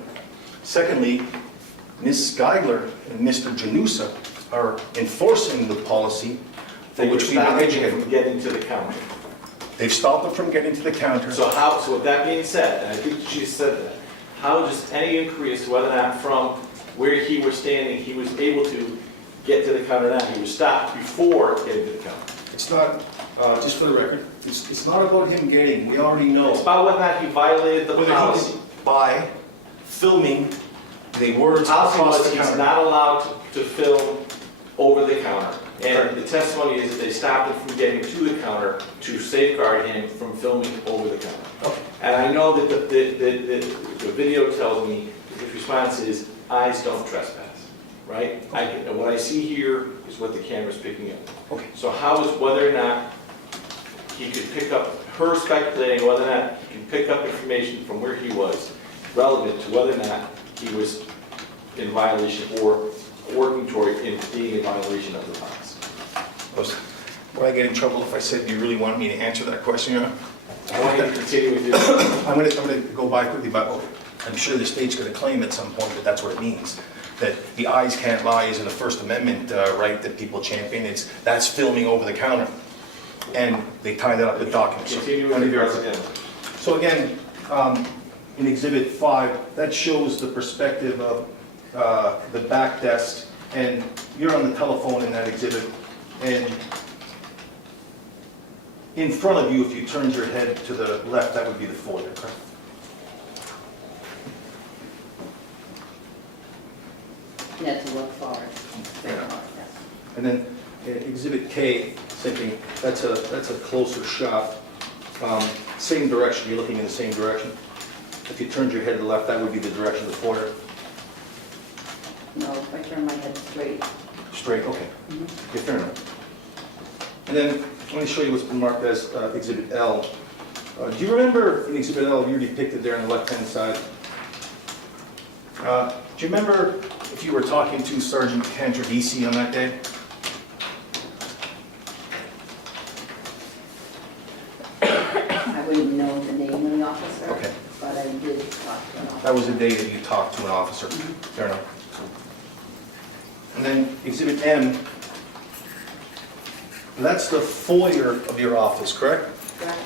Secondly, Ms. Geigler and Mr. Janusa are enforcing the policy for which we've been Stopping him educated. from getting to the counter. They've stopped them from getting to the counter. So with that being said, and I think she said that, how does any inquiry as to whether or not from where he was standing, he was able to get to the counter now? He was stopped before getting to the counter. It's not, just for the record, it's not about him getting, we already know. It's about whether or not he violated the Whether he policy. did by filming the words The policy across was the he's counter. not allowed to film over the counter. And the testimony is that they stopped him from getting to the counter to safeguard him from filming over the counter. Okay. And I know that the video tells me that his response is, eyes don't trespass, right? And what I see here is what the camera's picking up. Okay. So how is whether or not he could pick up, her speculating whether or not he can pick up information from where he was relevant to whether or not he was in violation or working toward being in violation of the policy. Would I get in trouble if I said you really want me to answer that question? Your Honor? I want you to continue with your, I'm going to go by quickly, but I'm sure the state's going to claim at some point that that's what it means. That the eyes can't lie isn't a First Amendment right that people champion. That's filming over the counter. And they tie that up with documents. continue with your again. So again, in Exhibit 5, that shows the perspective of the back desk, and you're on the telephone in that exhibit, and in front of you, if you turned your head to the left, that would be the foyer, correct? Yeah, to look forward. Yeah. And then Exhibit K, same thing, that's a closer shot. Same direction, you're looking in the same direction. If you turned your head to the left, that would be the direction of the foyer. No, if I turn my head straight. Straight, okay. Okay, fair enough. And then, let me show you what's been marked as Exhibit L. Do you remember in Exhibit L, you're depicted there on the left-hand side? Do you remember if you were talking to Sergeant Cantravisi on that day? I wouldn't know the name of the officer. Okay. But I did talk to an officer. That was the day that you talked to an officer. Fair enough. And then Exhibit M, that's the foyer of your office, correct? Correct.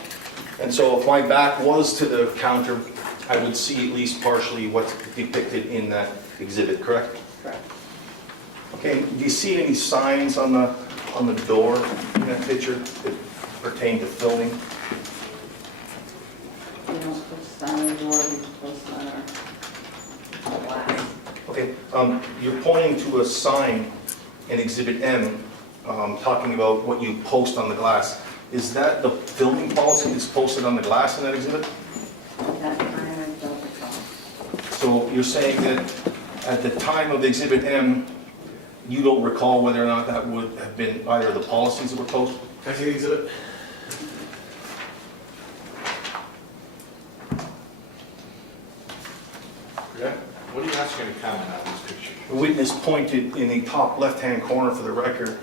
And so if my back was to the counter, I would see at least partially what's depicted in that exhibit, correct? Correct. Okay, do you see any signs on the door in that picture that pertain to filming? We don't post on our door, we post on our glass. Okay, you're pointing to a sign in Exhibit M, talking about what you post on the glass. Is that the filming policy that's posted on the glass in that exhibit? At that time, I don't recall. So you're saying that at the time of Exhibit M, you don't recall whether or not that would have been either of the policies that were posted? Can I see the exhibit? Yeah. What are you asking to comment on this picture? The witness pointed in the top left-hand corner for the record,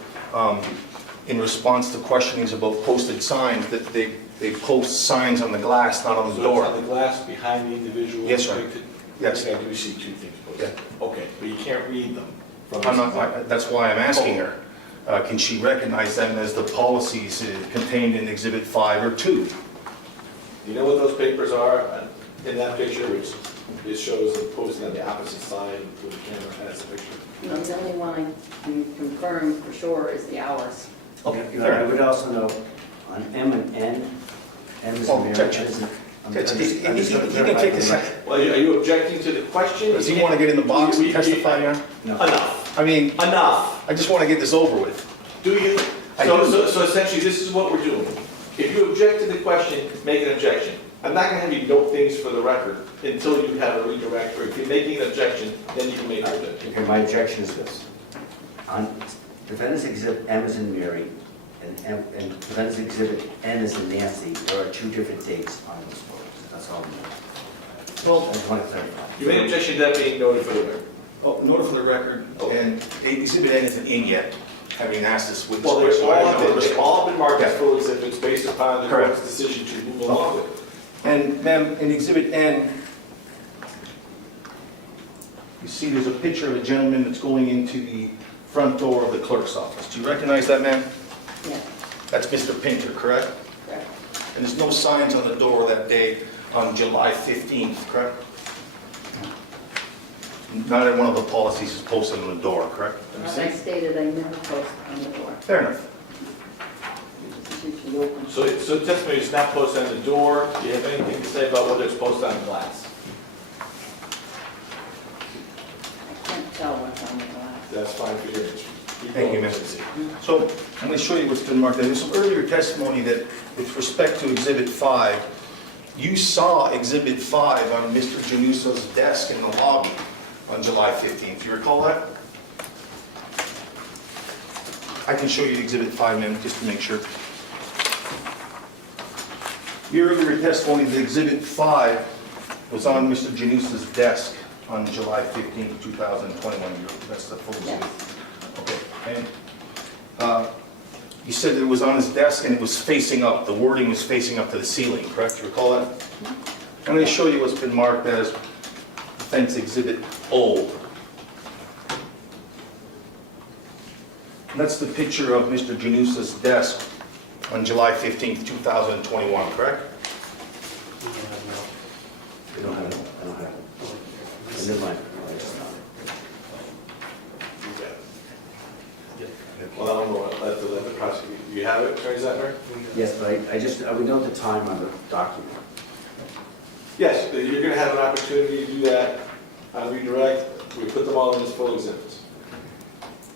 in response to questionings about posted signs, that they post signs on the glass, not on the So door. it's on the glass behind the individual? Yes, sir. depicted? Yes. Okay, I do see two things posted. Okay, but you can't read them from I'm this. not, that's why I'm asking her. Can she recognize them as the policies contained in Exhibit 5 or 2? Do you know what those papers are in that picture, which it shows them posted on the opposite side where the camera has the picture? You know, the only one I can confirm for sure is the hours. Okay, You fair know, I enough. would also know on M and N, M is Oh, a mirror, judge. N is a... Judge, he can take a second. Well, are you objecting to the question? Does he want to get in the box and testify now? No. Enough, I mean, enough. I just want to get this over with. Do you? I So, do. so essentially, this is what we're doing. If you object to the question, make an objection. I'm not gonna have you note things for the record until you have a redirect, or if you're making an objection, then you can make an objection. Okay, my objection is this. On Defendant's Exhibit M is in Mary, and Defendant's Exhibit N is in Nancy. There are two different dates on those photos. That's all I'm doing. Well, I just want to clarify. You made an objection to that being noted for the record. note for the record, and Exhibit N isn't in yet, having asked this witness. Well, question. they've all been marked as Yeah. full exhibits based upon the Correct. court's decision to move along with it. And ma'am, in Exhibit N, you see there's a picture of a gentleman that's going into the front door of the clerk's office. Do you recognize that man? Yes, That's Mr. Pinter, correct? correct. And there's no signs on the door that day on July 15th, correct? Not in one of the policies is posted on the door, correct? As I stated, I never post on the door. Fair enough. It's usually open. So the testimony is not posted on the door. Do you have anything to say about whether it's posted on the glass? I can't tell what's on the glass. That's fine for your answer. Thank you, Mr. So I'm going to show you what's been marked. There's some earlier testimony that with respect to Exhibit 5, you saw Exhibit 5 on Mr. Januso's desk in the lobby on July 15th. Do you recall that? I can show you Exhibit 5, ma'am, just to make sure. Your earlier testimony that Exhibit 5 was on Mr. Januso's desk on July 15th, 2021. That's the full exhibit. Yes. Okay, and you said it was on his desk and it was facing up, the wording was facing up to the ceiling, correct? You recall that? I'm going to show you what's been marked as Defense Exhibit O. And that's the picture of Mr. Janusa's desk on July 15th, 2021, correct? I don't have it. I don't have it. Never mind. I just found it. Well, I don't know, let the prosecutor, you have it, Attorney Zentner? Yes, but I would note the time on the document. Yes, you're gonna have an opportunity to do that on redirect. We put them all in as full exhibits.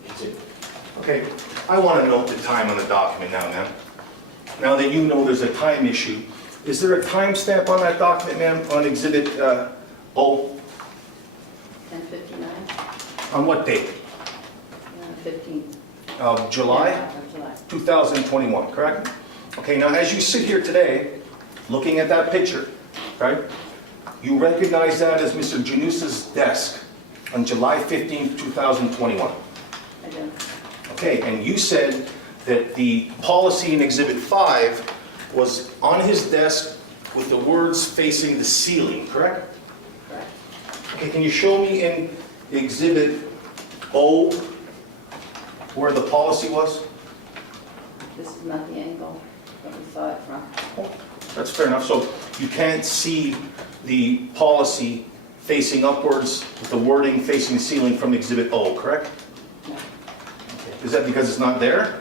Continue. Okay, I want to note the time on the document now, ma'am. Now that you know there's a time issue, is there a timestamp on that document, ma'am, on Exhibit O? 10:59, On what date? 15th. Of July? Yeah, of July. 2021, correct? Okay, now as you sit here today, looking at that picture, right, you recognize that as Mr. Janusa's desk on July 15th, 2021. I do. Okay, and you said that the policy in Exhibit 5 was on his desk with the words facing the ceiling, correct? Correct. Okay, can you show me in Exhibit O where the policy was? This is not the angle that we saw it from. Oh, that's fair enough. So you can't see the policy facing upwards with the wording facing the ceiling from Exhibit O, correct? No. Is that because it's not there?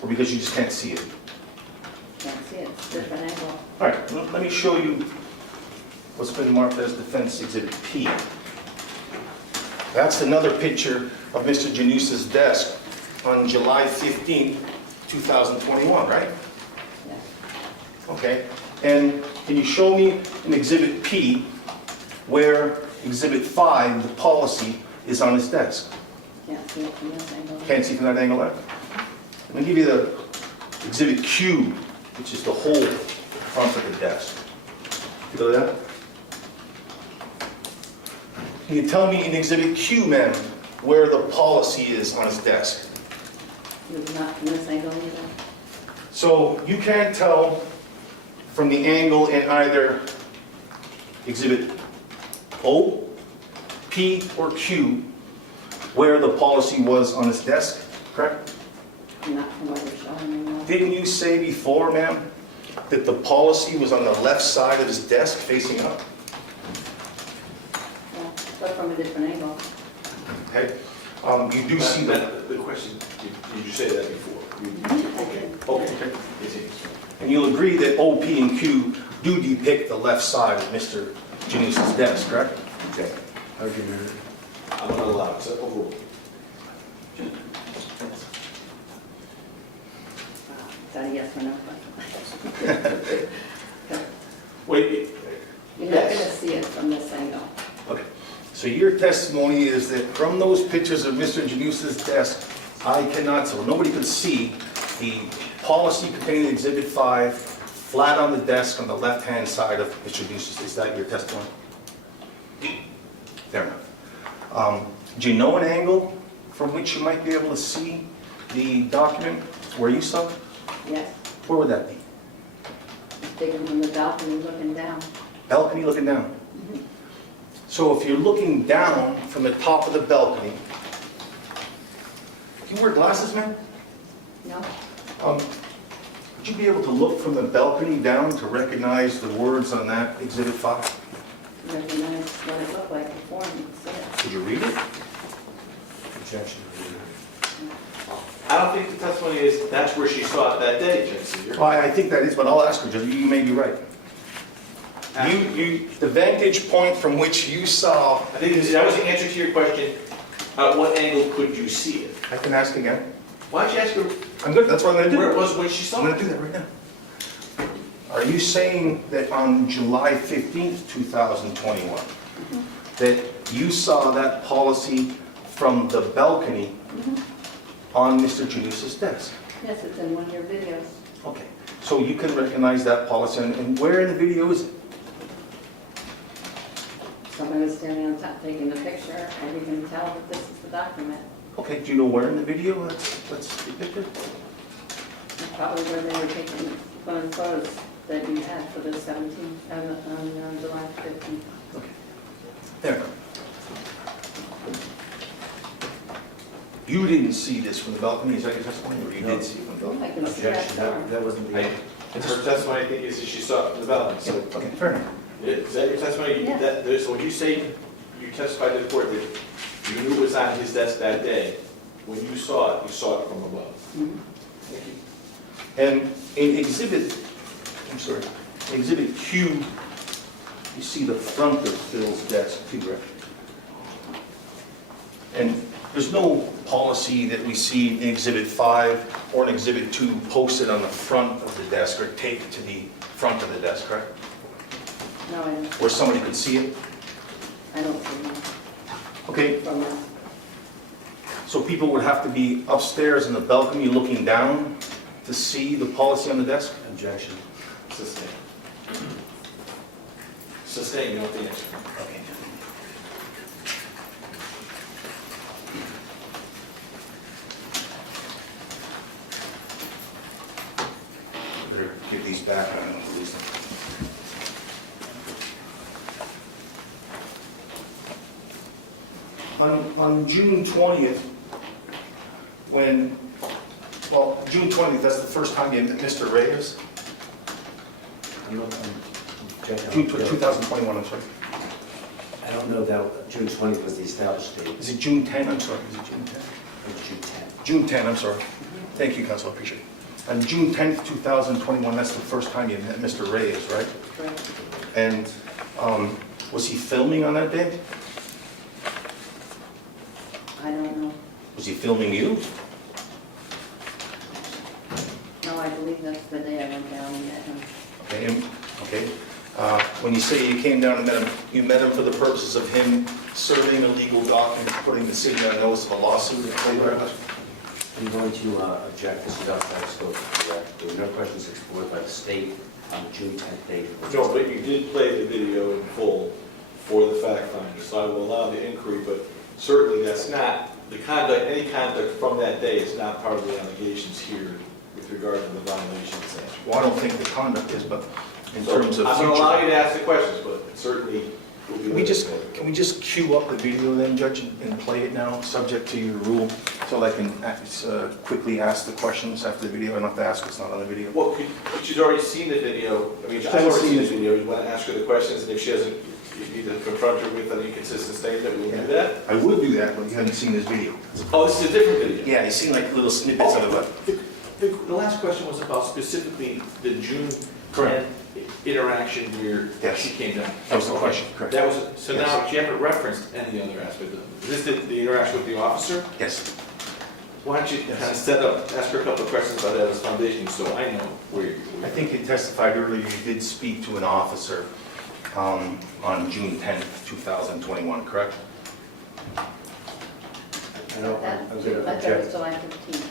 Or because you just can't see it? I angle. All right, let me show you what's been marked as Defense Exhibit P. That's another picture of Mr. Janusa's desk on July 15, 2021, right? Yeah. Okay, and can you show me in Exhibit P where Exhibit 5, the policy, is on his desk? Can't see it from this angle. Can't see from that angle there? Let me give you the Exhibit Q, which is the whole front of the desk. You know that? Can you tell me in Exhibit Q, ma'am, where the policy is on his desk? It's not from this angle either. So you can't tell from the angle in either Exhibit O, P, or Q where the policy was on his desk, correct? Not from what you're showing me now. Didn't you say before, ma'am, that the policy was on the left side of his desk facing up? Yeah, but from a different angle. Okay, you do see that. The question, did you say that before? Okay. Okay. Yes, yes. And you'll agree that O, P, and Q do depict the left side of Mr. Janusa's desk, correct? Okay. I'm not allowed, so overruled. Is that a yes or no question? Wait, You're not Yes. gonna see it from this angle. Okay. So your testimony is that from those pictures of Mr. Janusa's desk, I cannot, so nobody could see the policy contained in Exhibit 5 flat on the desk on the left-hand side of Mr. Janusa's. Is that your testimony? Fair enough. Do you know an angle from which you might be able to see the document where you saw it? Yes, Where would that be? it's taken from the balcony looking down. Balcony looking down. So if you're looking down from the top of the balcony, do you wear glasses, man? No? Would you be able to look from the balcony down to recognize the words on that Exhibit 5? Recognize what it looked like before and you can see it. Could you read it? Objection. I don't think the testimony is that's where she saw it that day, Judge Seeger. Well, I think that is, but I'll ask her, Judge. You may be right. The vantage point from which you saw, I think that was the answer to your question. At what angle could you see it? I can ask again. Why don't you ask her I'm good, that's what I'm gonna do. where it was when she I'm saw gonna it? do that right now. Are you saying that on July 15th, 2021, that you saw that policy from the balcony on Mr. Janusa's desk? Yes, it's in one of your videos. Okay, so you can recognize that policy, and where in the video is it? Someone was standing on top taking the picture and you can tell that this is the document. Okay, do you know where in the video that's depicted? It's probably where they were taking one of the photos that you had for the 17th, on July 15th. Okay, there. You didn't see this from the balcony, is that your testimony, or you did see it from the balcony? I can see that Objection, far. that wasn't the. Her testimony, I think, is that she saw it from the balcony. So Okay, fair enough. is that your testimony? Yeah. So when you say you testified to the court that you knew it was on his desk that day, when you saw it from above? Mhm. Thank you. And in Exhibit Q, you see the front of Phil's desk too, right? And there's no policy that we see in Exhibit 5 or in Exhibit 2 posted on the front of the desk or taped to the front of the desk, correct? No, Where somebody could see it? I don't see that Okay, from that. so people would have to be upstairs in the balcony looking down to see the policy on the desk? Objection. Sustain. Sustain, you don't have to answer. Okay. Better give these back, I don't release them. On June 20th, June 20th, that's the first time you met Mr. Reyes? I'm objecting. June 2021, I'm sorry. I don't know that June 20th was the established date. Is it June 10? I'm sorry, is it June 10? It was June 10th. June 10, I'm sorry. Thank you, Counsel, I appreciate it. On June 10th, 2021, that's the first time you met Mr. Reyes, right? Correct. And was he filming on that day? I don't know. Was he filming you? No, I believe that's the day I went down and met him. Okay, okay. When you say you came down and met him, you met him for the purposes of him serving a legal document, putting the city on notice of a lawsuit? I'm going to object, this is outside scope, correct? There were no questions explored by the state on the June 10th date. No, but you did play the video in full for the fact finder, so I will allow the inquiry, but certainly that's not, the conduct, any conduct from that day is not part of the allegations here with regard to the violation statute. Well, I don't think the conduct is, but in So terms of I'm going to allow you future. to ask the questions, but certainly will be. Can we just cue up the video then, Judge, and play it now, subject to your rule, so I can quickly ask the questions after the video? I don't have to ask what's not on the video. Well, but she's already seen the video. I mean, I've already seen the video. You want to ask her the questions, and if she hasn't, you need to confront her with an inconsistent statement. We'll do that. I would do that, but you haven't seen this video. Oh, this is a different video. Yeah, you seen like little snippets of it. The last question was about specifically the June 10 Correct. interaction where Yes. she came down. That was the question, correct. That was, so Yes. now you haven't referenced any other aspect of it. Is this the interaction with the officer? Yes. Why don't you kind of set up, ask her a couple of questions about that as foundation, so I know where you're. I think you testified earlier you did speak to an officer on June 10th, 2021, correct? I know, That, I'm going to that was object. July 15th.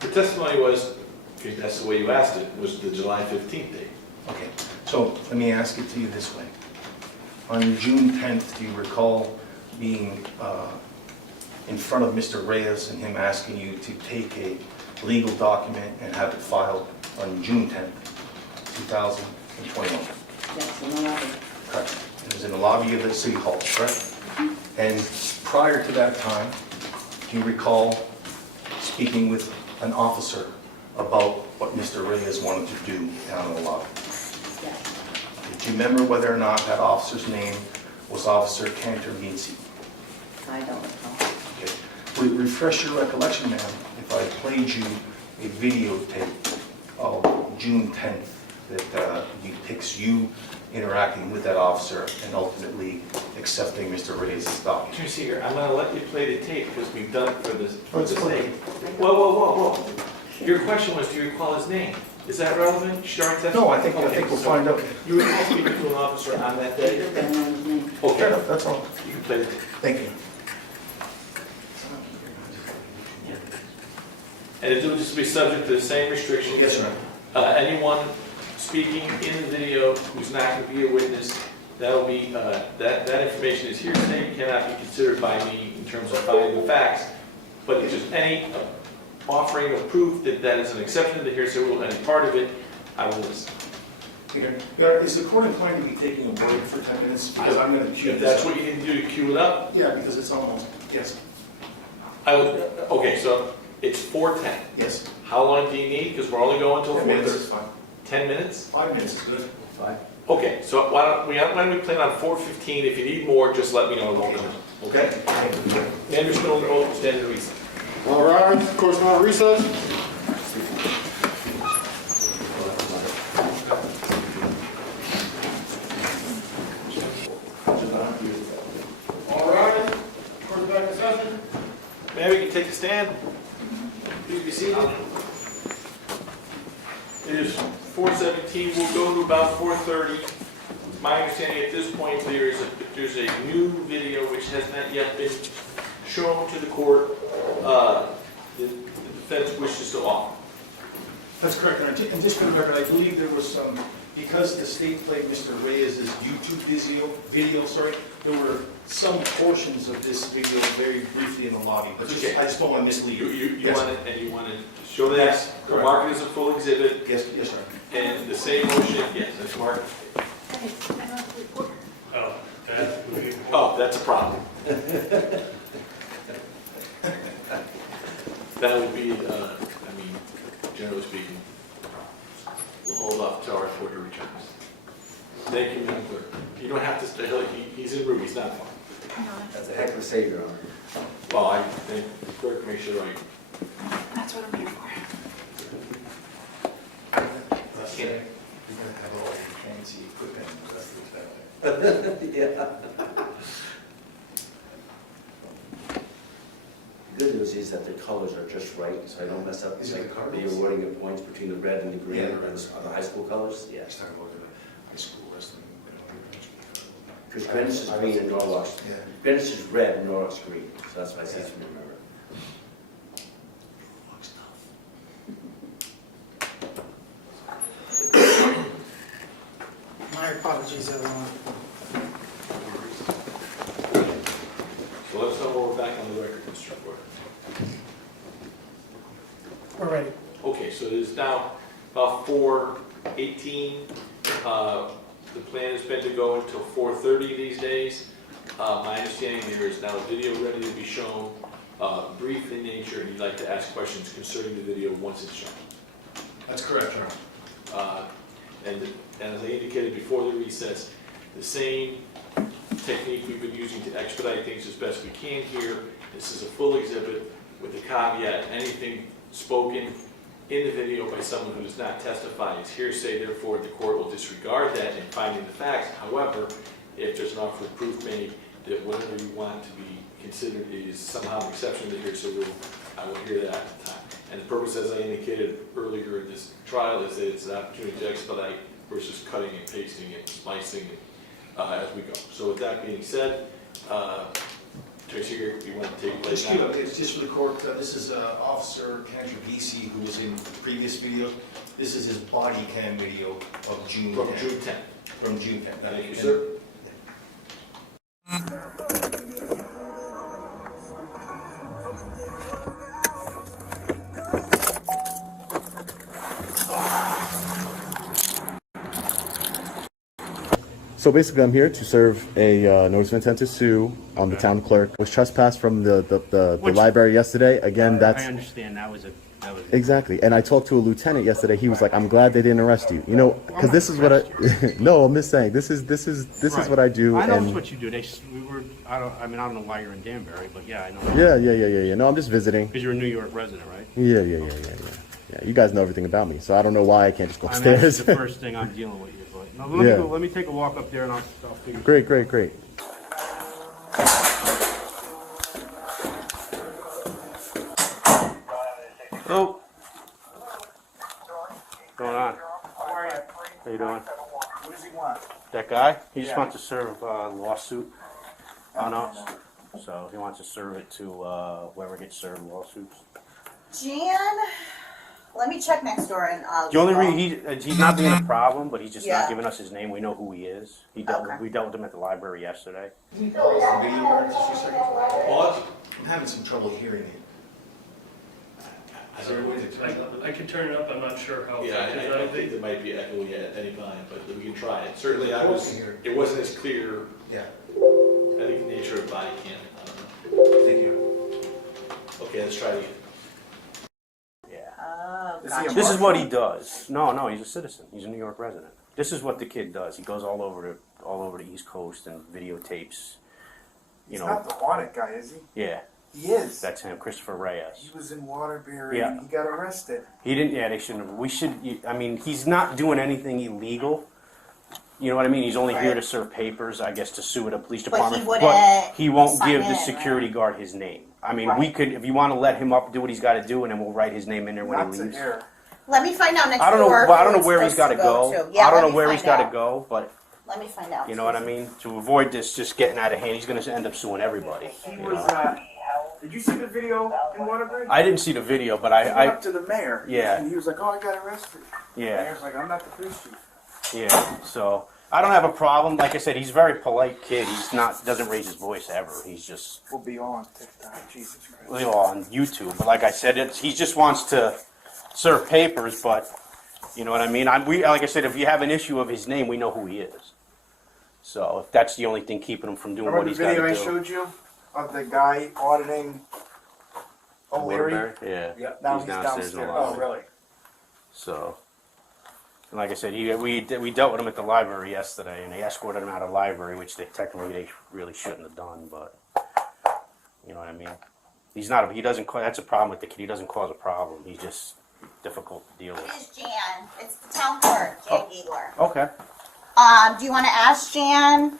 The testimony was, because that's the way you asked it, was the July 15th date. Okay, so let me ask it to you this way. On June 10th, do you recall being in front of Mr. Reyes and him asking you to take a legal document and have it filed on June 10th, 2021? Yes, in the lobby. Correct. It was in the lobby of the city hall, correct? And prior to that time, do you recall speaking with an officer about what Mr. Reyes wanted to do down in the lobby? Yes. Do you remember whether or not that officer's name was Officer Cantor-Meadsey? I don't recall. Okay. Refresh your recollection, ma'am, if I played you a videotape of June 10th that depicts you interacting with that officer and ultimately accepting Mr. Reyes' document. Can you see here, I'm gonna let you play the tape because we've done it for this, for Let's this play. thing. Whoa. Your question was, do you recall his name? Is that relevant? Should I test? No, I think Okay, we'll so find out. You recall speaking to an officer on that I day? don't know his name. Fair Okay, enough, that's all. you can play the tape. Thank you. And it will just be subject to the same restrictions. Yes, sir. Anyone speaking in the video who's not going to be a witness, that'll be, that information is hearsay, cannot be considered by me in terms of finding the facts. But it's just any offering of proof that that is an exception to the hearsay rule, any part of it, I will listen. Your Honor, is the court inclined to be taking a break for 10 minutes? Because I'm going to cue If this that's up. what you need to do to cue it up, Yeah, because it's almost, yes, I would, okay, so it's 4:10. yes. How long do you need? Because we're only going until 10 minutes 4:30. is fine. 10 minutes? 5 minutes is good. 5? Okay, so why don't we plan on 4:15? If you need more, just let me know. Okay? Members can only vote, stand in recess. All right, court's now in recess. All right, court's back in session. Maybe we can take a stand. Please be seated. It is 4:17, we'll go to about 4:30. My understanding at this point, there's a new video which has not yet been shown to the court. The defense wishes to offer. That's correct, Your Honor. And just for the record, I believe there was some, because the state played Mr. Reyes' YouTube video, there were some portions of this video very briefly in the lobby, but Okay. I just don't want to mislead you. You Yes. want it, and you want to show that, Yes, the correct. market is a full exhibit, Yes, yes, sir. and the same motion, yes, that's marked. Oh, that's a problem. That would be, generally speaking, we'll hold off till our reporter returns. Thank you, Madam Clerk. You don't have to stay, he's in room, he's not far. That's a heck of a save, Your Honor. Well, I think the clerk may sure I That's what I'm here for. can't. You're gonna have all the fancy equipment and the rest of it. Yeah. The good news is that the colors are just right, so I don't mess up. Is it the the Cardinals? awarding of points between the red and the green, Yeah, and red. the high school colors, yeah. Let's talk about the high school wrestling. Because Greenwich is green and Norwalk's, Yeah. Greenwich is red and Norwalk's green, so that's why I say to remember. My apologies, everyone. So let us know when we're back on the record, Mr. Reporter. We're ready. Okay, so it is now about 4:18. The plan has been to go until 4:30 these days. My understanding there is now a video ready to be shown, brief in nature, and you'd like to ask questions concerning the video once it's shown. That's correct, Your Honor. And as I indicated before the recess, the same technique we've been using to expedite things as best we can here. This is a full exhibit with the caveat, anything spoken in the video by someone who does not testify is hearsay, therefore the court will disregard that in finding the facts. However, if there's an offer of proof made that whatever you want to be considered is somehow an exception to the hearsay rule, I will hear that at the time. And the purpose, as I indicated earlier in this trial, is that it's an opportunity to expedite versus cutting and pasting and splicing as we go. So with that being said, Tracy, you want to take place now? It's just for the court, this is Officer Cantragisi, who was in the previous video. This is his body cam video of June 10th. From June 10th. From June 10th. Thank you, sir. So basically, I'm here to serve a notice of intent to sue on the town clerk. Was trespassed from the library yesterday. Again, that's I understand that was exactly. And I talked to a lieutenant yesterday. He was like, "I'm glad they didn't arrest you." You know, because this is what I. No, I'm just saying. This is right. what I do. I know and it's what you do. I don't know why you're in Danbury, but yeah, I know. yeah. No, I'm just visiting. Because you're a New York resident, right? Yeah. You guys know everything about me, so I don't know why I can't just go I mean, that's upstairs. the first thing I'm dealing with you. But no, let me take a walk up there and I'll figure. Great. Oh. What's going on? How you doing? What does he want? That guy? He just wants to serve a lawsuit on us. So he wants to serve it to whoever gets served lawsuits. Jan, let me check next door and I'll. The only reason he's not being a problem, but he's just Yeah. not giving us his name. We know who he is. We dealt with him at the library yesterday. Can you pause the video guard just for a second? Pause. I'm having some trouble hearing it. Is there a way to turn it up? I can turn it up, I'm not sure how. Yeah, effective I that'll think be. there might be echoing at any time, but we can try it. Certainly, it wasn't as clear, Yeah, I think, the nature of body cam. I don't know. thank you. Okay, let's try it again. Oh, Is he a gotcha. This is what he does. No, he's a citizen. He's a New York resident. This is what the kid does. He goes all over the East Coast and videotapes. You He's know, not the audit guy, is he? yeah, He is. that's him, Christopher Reyes. He was in Waterbury Yeah. and he got arrested. He didn't. Yeah, they shouldn't have. We should. I mean, he's not doing anything illegal. You know what I mean? He's only here to serve papers, I guess, to sue at a police But he department. wouldn't he won't sign give the in, security right? guard his name. I mean, Right. we could, if you want to let him up, do what he's got to do, and then we'll write his name in there when That's he an leaves. error. Let me find out next door. I don't know. Well, I don't know who where it's he's got to supposed go. to Yeah, I don't let know me where he's find got to out. go, but Let me find out. you know what I mean. To avoid this just getting out of hand, he's going to end up suing everybody. He you was, know? did you see the video in Waterbury? I didn't see the video, but He went I up to the mayor. Yeah. And he was like, oh, I got arrested. The yeah. mayor's like, I'm not the police chief. Yeah, so I don't have a problem. Like I said, he's a very polite kid. He's not doesn't raise his voice ever. He's just We'll be on TikTok. Jesus Christ. on YouTube. But like I said, he just wants to serve papers. But you know what I mean. Like I said, if you have an issue of his name, we know who he is. So if that's the only thing keeping him from doing what Remember he's the got video to I do. showed you of the guy auditing O'Leary? Waterbury? Yeah. Yeah, now He's he's downstairs in the downstairs. lobby. Oh, really? So, and like I said, we dealt with him at the library yesterday, and they escorted him out of the library, which they really shouldn't have done. But you know what I mean. He doesn't. That's a problem with the kid. He doesn't cause a problem. He just difficult to deal It with. is Jan. It's the town clerk, Jan Giegler. Okay. Do you want to ask Jan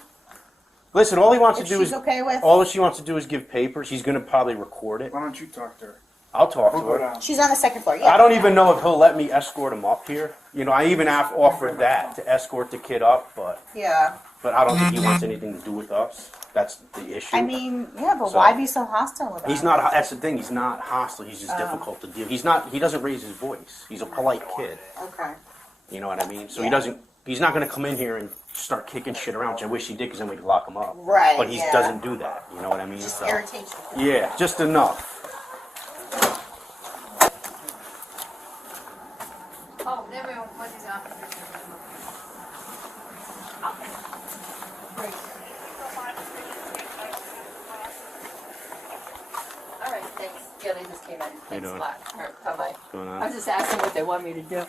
Listen, all he wants to if do she's is okay with? all she wants to do is give papers. He's going to probably record it. Why don't you talk to her? I'll talk We'll to go her. down. She's on the second floor. Yeah. I don't even know if he'll let me escort him up here. You know, I even offered that to escort the kid up, but Yeah. I don't think he wants anything to do with us. That's the issue. I mean, yeah, but So- why be so hostile about He's it? not. That's the thing. He's not hostile. He's just difficult to deal. He's not. He doesn't raise his voice. He's a polite kid. Okay. You know what I mean? So he Yeah. doesn't. He's not going to come in here and start kicking shit around, which I wish he did, because then we could lock him up. Right, But he yeah. doesn't do that. You know what I mean? Just So, irritation. yeah, just enough. Oh, never mind. What is after? Great. All right, thanks. Yeah, they just came in. you Thanks a doing? lot. All right, bye-bye. Going I on? was just asking what they want me to do.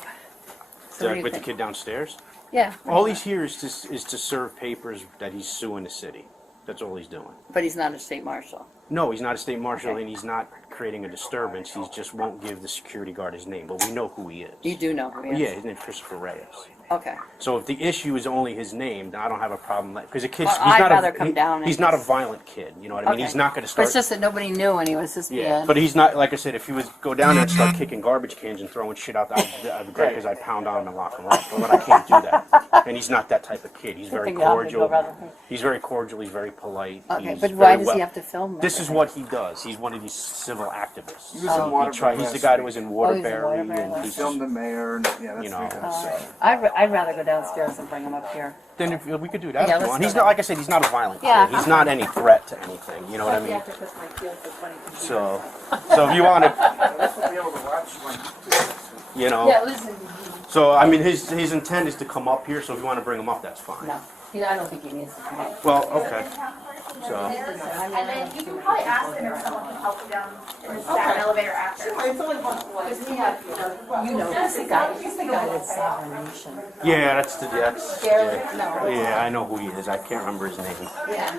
So what do you With the think? kid downstairs. Yeah. All he's here is to serve papers that he's suing the city. That's all he's doing. But he's not a state marshal. No, he's not a state marshal, Okay. and he's not creating a disturbance. He just won't give the security guard his name, but we know who he is. You do know who he is? Yeah, his name's Christopher Reyes. Okay. So if the issue is only his name, then I don't have a problem. Because a kid, Well, I'd rather come down and He's not a just- violent kid. You know what I mean? Okay. He's not going to But start. it's just that nobody knew and he was just Yeah, being... but he's not, like I said, if he was go down there and start kicking garbage cans and throwing shit out, I'd be great, because I'd pound on him and lock him up. But I can't do that. And he's not that type of kid. He's very think I'll have to go cordial. rather- He's very cordial. He's very polite. Okay, he's but why very does well- he have to film This is everything? what he does. He's one of these civil activists. He was in He Waterbury he's the last guy that week. was in Oh, he's in Waterbury. Waterbury and last he's, Filmed the mayor, and yeah, that's You know, pretty good. All right. I'd rather go downstairs and bring him up here. then if, we could do that Yeah, if you let's want. do He's that. not, like I said, he's not a violent Yeah, kid. He's I'm not any threat to anything. You know what I Yeah, mean? because my field for 20 computers. So if you want to, That's what be able to watch when. you know. Yeah, listen, So I mean, his intent is to come up here. So if you want to bring him up, that's fine. no, I don't think he needs to come up. Well, okay. So And then you can probably ask him if someone can help you down in the staff elevator after. Because we have, you know, he's the guy that Sovereign Nation. yeah, that's Gary, yeah. no. Yeah, I know who he is. I can't remember his name. Yeah,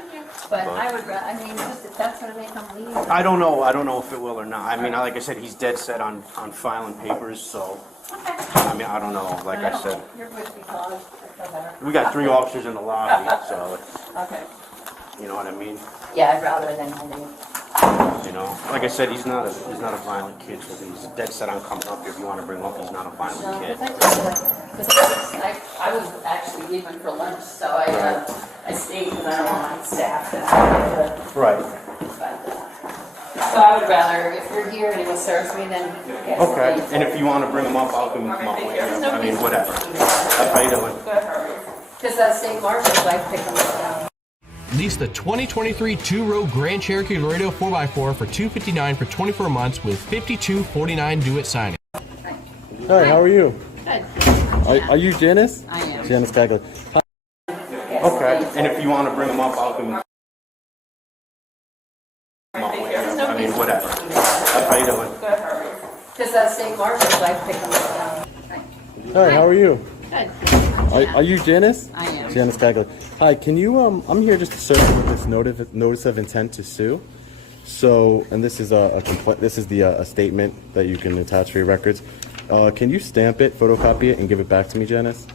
but I would, I mean, just if that's gonna make him leave. I don't know. I don't know if it will or not. I mean, like I said, he's dead set on filing papers. So I mean, I don't know. Like I said, You're with me, Claude. I feel better. we got 3 officers in the lobby. So it's, Okay. you know what I mean. Yeah, I'd rather than leave. You know, like I said, he's not a violent kid. So he's dead set on coming up here. If you want to bring him up, he's not a violent No, kid. because I was actually leaving for lunch, so I stayed because I don't want my staff to. Right. So I would rather, if you're here and he serves me, then. yes, Okay. please. And if you want to bring him up, I'll come up with you. I mean, whatever. How you doing? Because that state marshals, I pick them up. Lease the 2023 two-row Grand Cherokee Laredo 4x4 for $259 for 24 months with $52.49 due at signing. Hi, how are you? Good. Are you Janice? I am. Janice Cagley. Okay. And if you want to bring him up, I'll come up with you. I mean, whatever. How you doing? Because that state marshals, I pick them up. Hi, how are you? Good. Are you Janice? I am. Janice Cagley. Hi, can you, I'm here just to serve you with this notice of intent to sue. So, and this is a complaint, this is a statement that you can attach for your records. Can you stamp it, photocopy it, and give it back to me, Janice?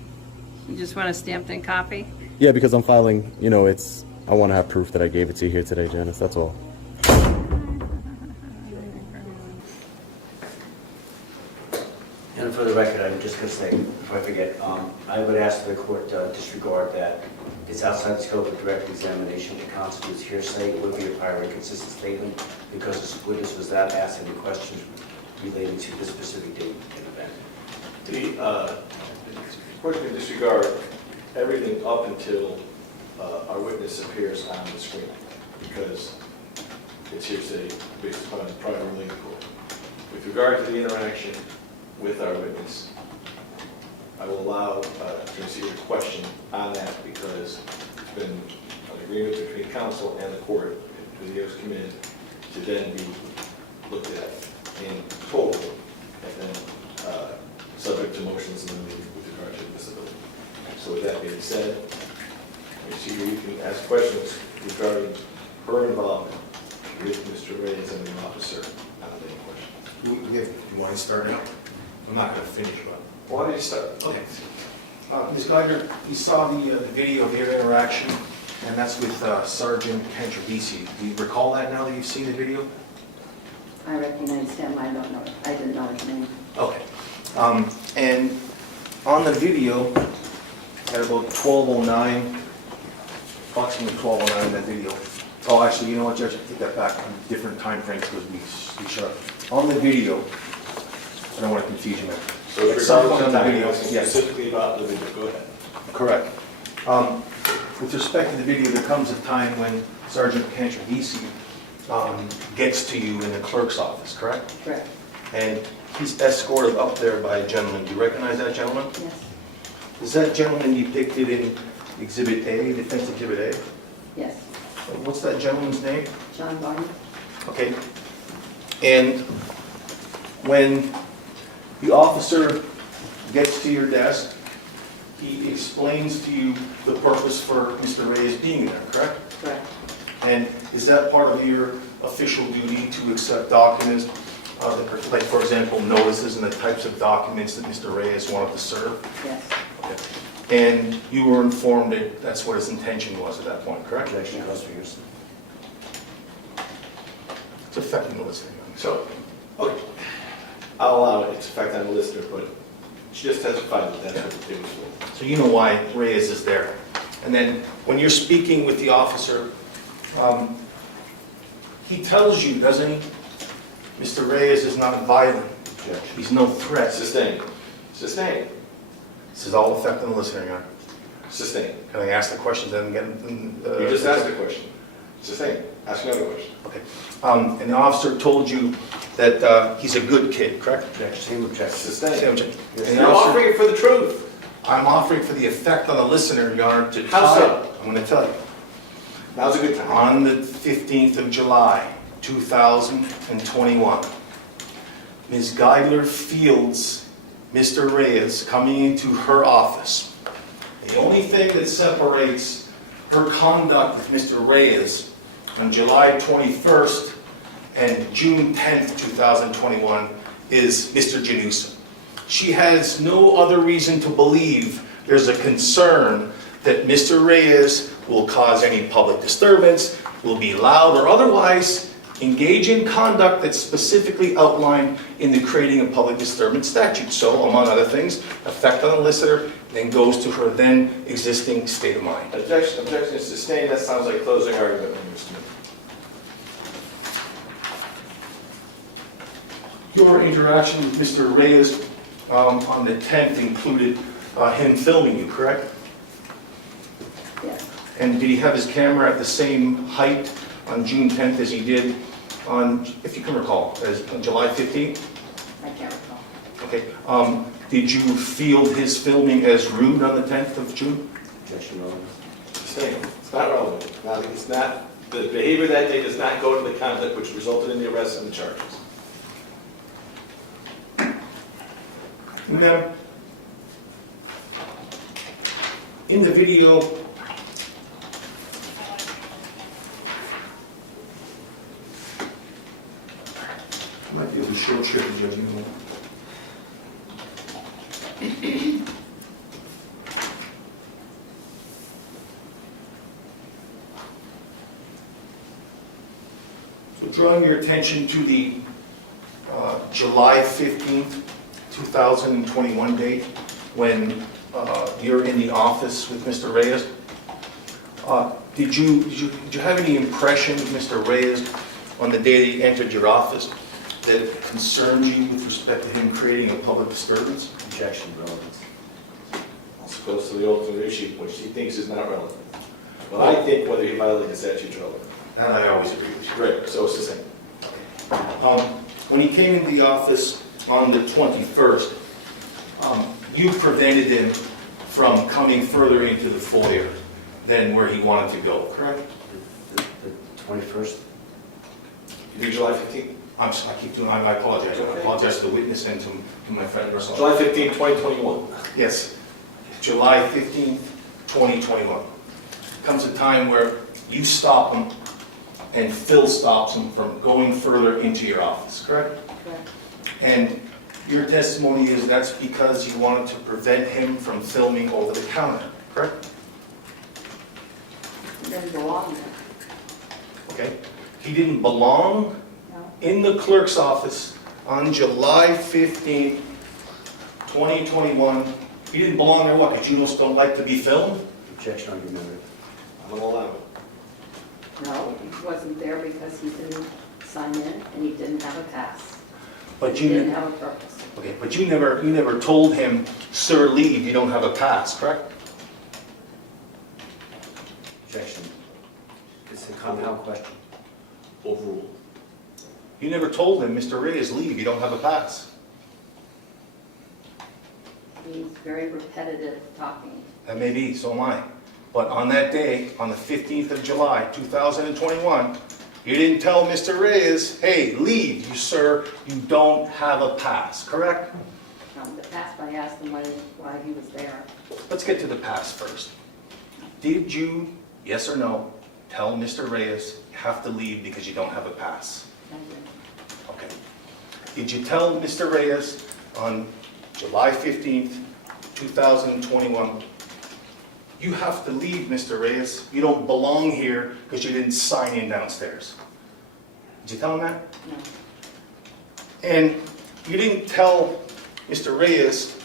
You just want a stamped in copy? Yeah, because I'm filing, you know, I want to have proof that I gave it to you here today, Janice, that's all. And for the record, I'm just going to say, before I forget, I would ask the court to disregard that it's outside the scope of direct examination. It constitutes hearsay. It would be a prior inconsistent statement because the witness was not asked any questions relating to this specific date and event. The court can disregard everything up until our witness appears on the screen because it's hearsay based upon the prior ruling of court. With regard to the interaction with our witness, I will allow to receive a question on that because it's been an agreement between counsel and the court for the videos come in to then be looked at in total and then subject to motions and then with regard to admissibility. So with that being said, you can ask questions regarding her involvement with Mr. Reyes and the officer on any questions. You want to start now? I'm not going to finish, but... Why don't you start? Okay. Ms. Geiger, you saw the video of your interaction, and that's with Sergeant Cantrabisi. Do you recall that now that you've seen the video? I recognize him, I don't know, I didn't know his name. Okay. And on the video, at about 12:09, approximately 12:09 in that video. Oh, actually, you know what, Judge, I take that back on different time frames because we shut up. On the video, I don't want to confuse you now. So it's At some regarding point on the the video, video, yes. specifically about the video, go ahead. Correct. With respect to the video, there comes a time when Sergeant Cantrabisi gets to you in the clerk's office, correct? Correct. And he's escorted up there by a gentleman. Do you recognize that gentleman? Yes. Is that gentleman depicted in Exhibit A, Defense Exhibit A? Yes. What's that gentleman's name? John Barney? Okay. And when the officer gets to your desk, he explains to you the purpose for Mr. Reyes being there, correct? Correct. And is that part of your official duty to accept documents, like, for example, notices and the types of documents that Mr. Reyes wanted to serve? Yes. Okay. And you were informed that that's what his intention was at that point, correct? Objection goes for yours. It's affecting the listening. So, okay, I'll allow its effect on the listener, but she just testified that that's what the thing was for. So you know why Reyes is there. And then when you're speaking with the officer, he tells you, doesn't he? Mr. Reyes is not violent. Objection. He's no threat. Sustained. Sustained. This is all affecting the listener, Your Honor. Sustained. Can I ask the question then again? You just asked the question. Sustained. Ask another question. Okay. And the officer told you that he's a good kid, correct? Objection. Same objection. Sustained. Same objection. And the You're officer- offering it for the truth. I'm offering for the effect on the listener, Your Honor, to How tie- so? I'm going to tell you. Now's a good time. On the 15th of July, 2021, Ms. Geidler fields Mr. Reyes coming into her office. The only thing that separates her conduct with Mr. Reyes on July 21st and June 10th, 2021 is Mr. Janusa. She has no other reason to believe there's a concern that Mr. Reyes will cause any public disturbance, will be loud or otherwise engage in conduct that's specifically outlined in the creating a public disturbance statute. So, among other things, effect on the listener then goes to her then existing state of mind. Objection is sustained. That sounds like closing argument, Mr. Smith. Your interaction with Mr. Reyes on the 10th included him filming you, correct? Yes. And did he have his camera at the same height on June 10th as he did on, if you can recall, as on July 15th? I can't recall. Okay. Did you field his filming as rude on the 10th of June? Objection relevant. Sustained. It's not relevant. Now, it's not, the behavior that day does not go to the conduct which resulted in the arrest and the charges. Now, in the video, I might be able to short circuit you, you know. So drawing your attention to the July 15th, 2021 date, when you're in the office with Mr. Reyes, did you have any impression of Mr. Reyes on the day that he entered your office that concerned you with respect to him creating a public disturbance? Objection relevant. As opposed to the ultimate issue, which he thinks is not relevant. Well, I think whether he violated the statute is relevant. And I always agree with you. Great, so it's the same. When he came into the office on the 21st, you prevented him from coming further into the foyer than where he wanted to go, correct? The 21st. You do July 15th? I keep doing, I apologize. I apologize to the witness and to my friend Russell. July 15th, 2021. Yes, July 15th, 2021. Comes a time where you stop him and Phil stops him from going further into your office, correct? Correct. And Your testimony is that's because you wanted to prevent him from filming over the counter, correct? He didn't belong there. Okay. He didn't belong No. in the clerk's office on July 15th, 2021. He didn't belong there, what, because you just don't like to be filmed? Objection argumentative. I'm gonna allow it. No, he wasn't there because he didn't sign in and he didn't have a pass. But He didn't you, have a purpose. okay, but you never told him, sir, leave, you don't have a pass, correct? Objection. It's a compound question. Overruled. You never told him, Mr. Reyes, leave, you don't have a pass. He's very repetitive talking. That may be, so am I. But on that day, on the 15th of July, 2021, you didn't tell Mr. Reyes, hey, leave, you sir, you don't have a pass, correct? The pass, I asked him why he was there. Let's get to the pass first. Did you, yes or no, tell Mr. Reyes you have to leave because you don't have a pass? Thank you. Okay. Did you tell Mr. Reyes on July 15th, 2021, you have to leave, Mr. Reyes, you don't belong here because you didn't sign in downstairs? Did you tell him that? No. And you didn't tell Mr. Reyes,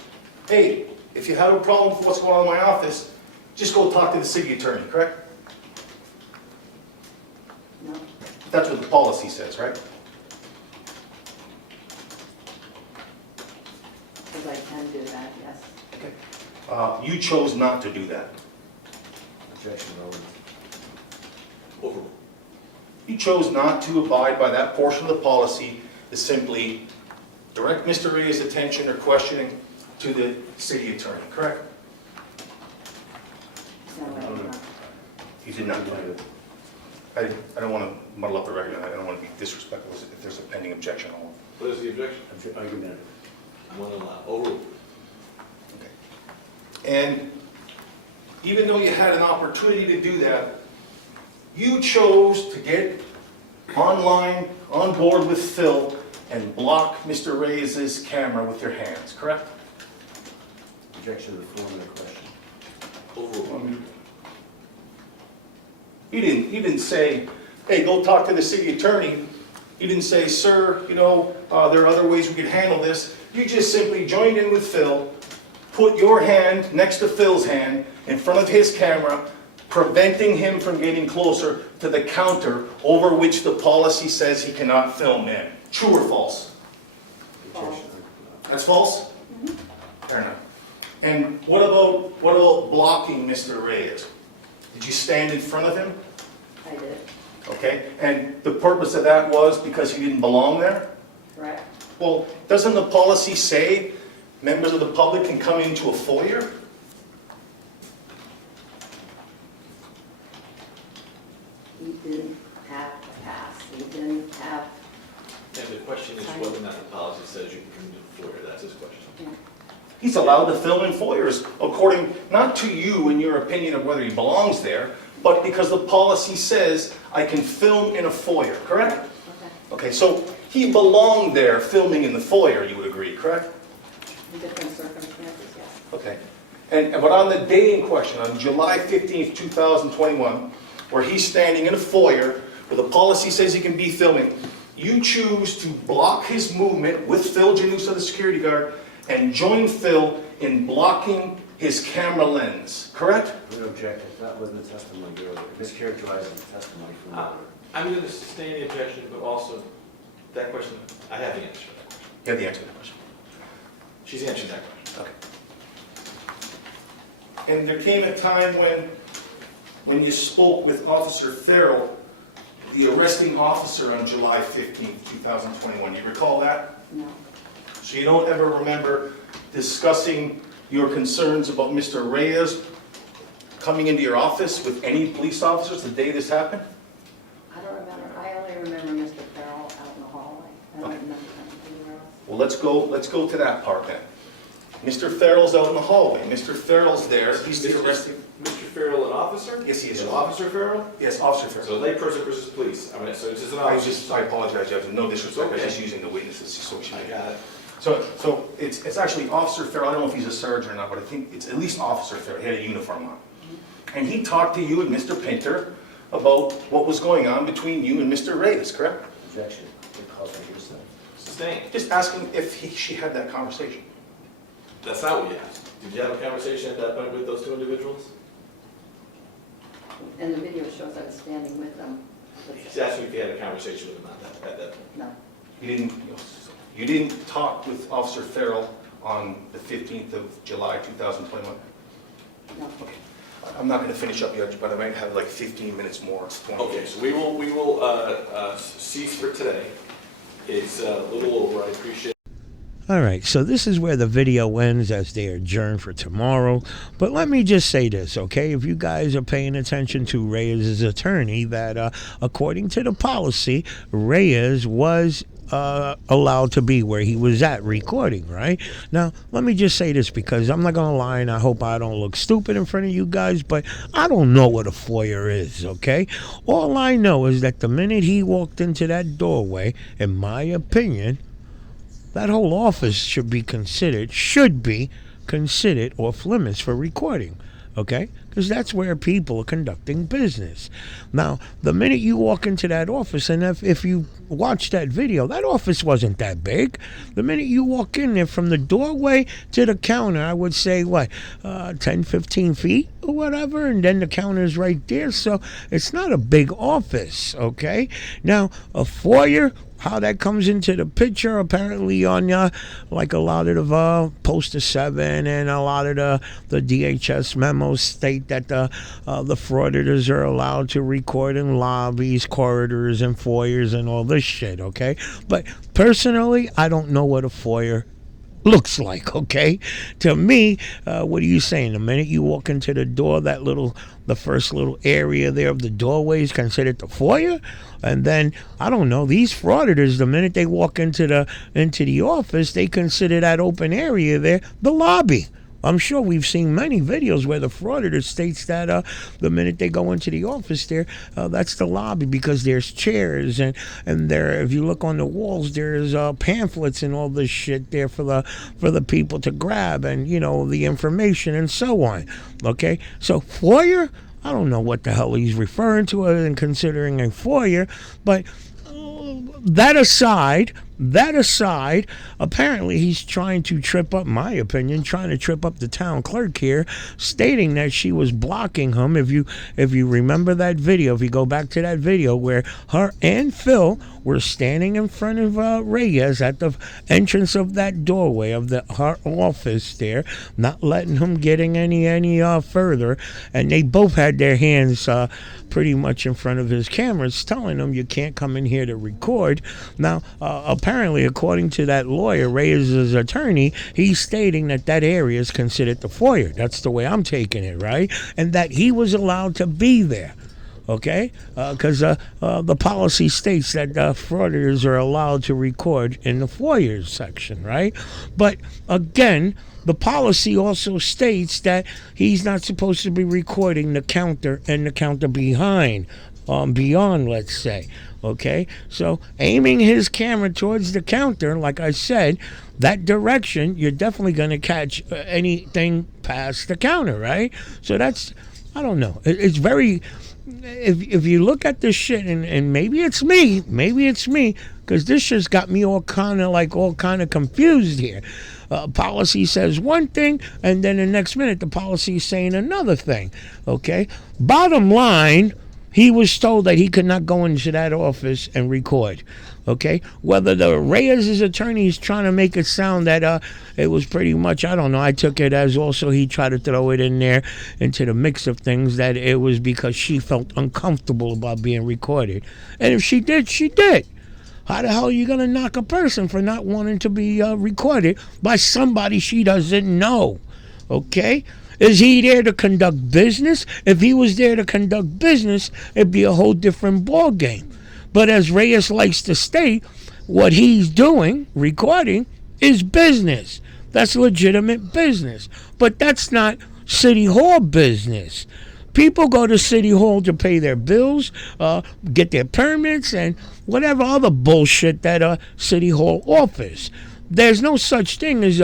hey, if you have a problem with what's going on in my office, just go talk to the city attorney, correct? No. That's what the policy says, right? Because I can do that, yes. Okay. You chose not to do that. Objection relevant. Overruled. You chose not to abide by that portion of the policy to simply direct Mr. Reyes' attention or questioning to the city attorney, correct? No, I did not. You did not do it. I don't want to muddle up the record. I don't want to be disrespectful if there's a pending objection on one. What is the objection? Argumentative. I'm gonna allow. Overruled. And even though you had an opportunity to do that, you chose to get online, on board with Phil, and block Mr. Reyes' camera with your hands, correct? Objection to the form of the question. Overruled. You didn't say, hey, go talk to the city attorney. You didn't say, sir, you know, there are other ways we could handle this. You just simply joined in with Phil, put your hand next to Phil's hand in front of his camera, preventing him from getting closer to the counter over which the policy says he cannot film in. True or false? Objection. That's false? Fair enough. And what about blocking Mr. Reyes? Did you stand in front of him? I did, Okay, and the purpose of that was because he didn't belong there? correct? Well, doesn't the policy say members of the public can come into a foyer? He didn't have a pass. He didn't have, And the question is whether or not the policy says you can come to the floor. That's his question. He's allowed to film in foyers, according, not to you in your opinion of whether he belongs there, but because the policy says I can film in a foyer, correct? okay. Okay, so he belonged there filming in the foyer, you would agree, correct? In different circumstances, yes. Okay. But on the day in question, on July 15th, 2021, where he's standing in a foyer where the policy says he can be filming, you choose to block his movement with Phil Janusa, the security guard, and join Phil in blocking his camera lens, correct? I would object if that wasn't the testimony earlier. Mischaracterizing the testimony from earlier. I'm going to sustain the objection, but also that question, I have the answer to that question. You have the answer to that question. She's answered that question. Okay. And there came a time when you spoke with Officer Farrell, the arresting officer on July 15th, 2021. You recall that? No, So you don't ever remember discussing your concerns about Mr. Reyes coming into your office with any police officers the day this happened? I don't remember. I only remember Mr. Farrell out in the hallway. I don't remember him anywhere else. Well, let's go to that part then. Mr. Farrell's out in the hallway. Mr. Farrell's there. He's the arresting. Mr. Farrell, an officer? Yes, he is. Is Officer Farrell? Yes, Officer Farrell. So layperson versus police. I mean, so it's just an officer. I apologize, Jeff. No disrespect. I was Okay. just using the witnesses so we should. I got it. So it's actually Officer Farrell, I don't know if he's a sergeant or not, but I think it's at least Officer Farrell, he had a uniform on. And he talked to you and Mr. Pinter about what was going on between you and Mr. Reyes, correct? Objection. It calls for hearsay. Sustained. Just asking if she had that conversation. That's not what you asked. Did you have a conversation at that point with those two individuals? And the video shows I was standing with them. He's asking if you had a conversation with him at that point. No. You didn't talk with Officer Farrell on the 15th of July, 2021? No. Okay. I'm not going to finish up yet, but I might have like 15 minutes more. 20 Okay, minutes. so we will cease for today. It's a little over, I appreciate it. All right, so this is where the video ends as they adjourn for tomorrow. But let me just say this, okay? If you guys are paying attention to Reyes' attorney, that according to the policy, Reyes was allowed to be where he was at recording, right? Now, let me just say this because I'm not going to lie and I hope I don't look stupid in front of you guys, but I don't know what a foyer is, okay? All I know is that the minute he walked into that doorway, in my opinion, that whole office should be considered off limits for recording, okay? Because that's where people are conducting business. Now, the minute you walk into that office, and if you watch that video, that office wasn't that big. The minute you walk in there from the doorway to the counter, I would say, 10, 15 feet or whatever, and then the counter's right there. So it's not a big office, okay? Now, a foyer, how that comes into the picture, apparently on like a lot of the Poster 7 and a lot of the DHS memos state that the frauditors are allowed to record in lobbies, corridors, and foyers and all this shit, okay? But personally, I don't know what a foyer looks like, okay? To me, what are you saying? The minute you walk into the door, the first little area there of the doorway is considered the foyer? And then, I don't know, these frauditors, the minute they walk into the office, they consider that open area there the lobby. I'm sure we've seen many videos where the frauditor states that the minute they go into the office there, that's the lobby because there's chairs and there. If you look on the walls, there's pamphlets and all this shit there for the people to grab and the information and so on. Okay, so foyer, I don't know what the hell he's referring to other than considering a foyer, but that aside, apparently he's trying to trip up the town clerk here, stating that she was blocking him. If you remember that video, if you go back to that video where her and Phil were standing in front of Reyes at the entrance of that doorway of her office there, not letting him getting any further, and they both had their hands pretty much in front of his cameras, telling him you can't come in here to record. Now, apparently, according to that lawyer, Reyes' attorney, he's stating that area is considered the foyer. That's the way I'm taking it, right? And that he was allowed to be there. Okay, because the policy states that frauditors are allowed to record in the foyer section, right? But again, the policy also states that he's not supposed to be recording the counter and the counter beyond, let's say. Okay, so aiming his camera towards the counter, like I said, that direction, you're definitely going to catch anything past the counter, right? So that's, I don't know. It's very... If you look at this shit, and maybe it's me, because this shit's got me all kind of confused here. Policy says one thing, and then the next minute the policy is saying another thing. Okay, bottom line, he was told that he could not go into that office and record. Okay, whether the Reyes' attorney is trying to make it sound that it was pretty much, I don't know, I took it as also he tried to throw it in there into the mix of things that it was because she felt uncomfortable about being recorded. And if she did, she did. How the hell are you going to knock a person for not wanting to be recorded by somebody she doesn't know? Okay? Is he there to conduct business? If he was there to conduct business, it'd be a whole different ball game. But as Reyes likes to state, what he's doing, recording, is business. That's legitimate business. But that's not City Hall business. People go to City Hall to pay their bills, get their permits, and whatever other bullshit that City Hall offers. there's no such thing as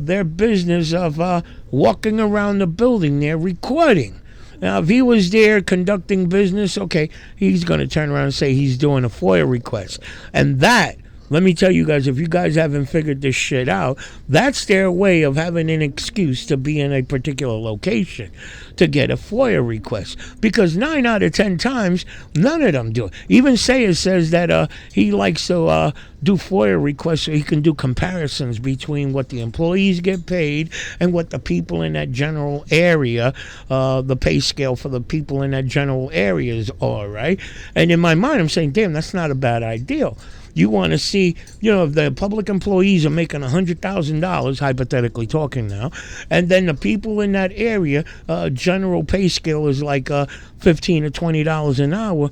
their business of walking around the building there recording. Now, if he was there conducting business, okay, he's going to turn around and say he's doing a FOIA request. And that, let me tell you guys, if you guys haven't figured this shit out, that's their way of having an excuse to be in a particular location to get a FOIA request. Because 9 out of 10 times, none of them do it. Even Saga says that he likes to do FOIA requests so he can do comparisons between what the employees get paid and what the people in that general area, the pay scale for the people in that general areas are, right? And in my mind, I'm saying, damn, that's not a bad idea. You want to see, if the public employees are making $100,000, hypothetically talking now, and then the people in that area, general pay scale is like $15 or $20 an hour.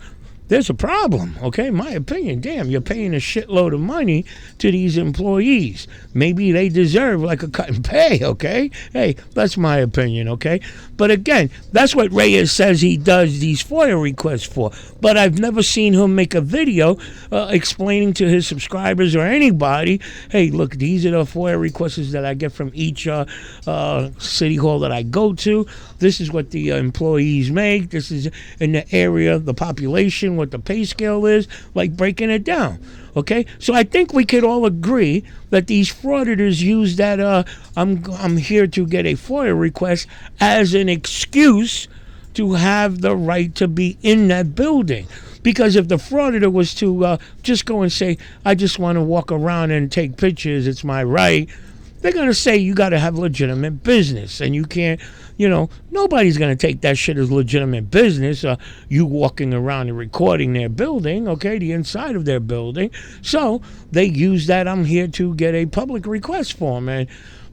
There's a problem, okay? My opinion, damn, you're paying a shitload of money to these employees. Maybe they deserve like a cut in pay, okay? Hey, that's my opinion, okay? But again, that's what Reyes says he does these FOIA requests for. But I've never seen him make a video explaining to his subscribers or anybody, hey, look, these are the FOIA requests that I get from each city hall that I go to. This is what the employees make. This is in the area, the population, what the pay scale is, like breaking it down. Okay, so I think we could all agree that these frauditors use that I'm here to get a FOIA request as an excuse to have the right to be in that building. Because if the frauditor was to just go and say, I just want to walk around and take pictures, it's my right, they're going to say you got to have legitimate business, and you can't, nobody's going to take that shit as legitimate business, you walking around and recording their building, okay, the inside of their building. So they use that I'm here to get a public request form, and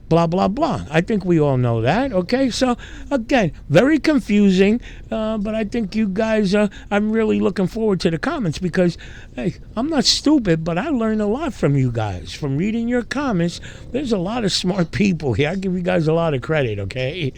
blah, blah, blah. I think we all know that, okay? So, again, very confusing, but I think you guys, I'm really looking forward to the comments because, hey, I'm not stupid, but I learned a lot from you guys. From reading your comments, there's a lot of smart people here. I give you guys a lot of credit, okay?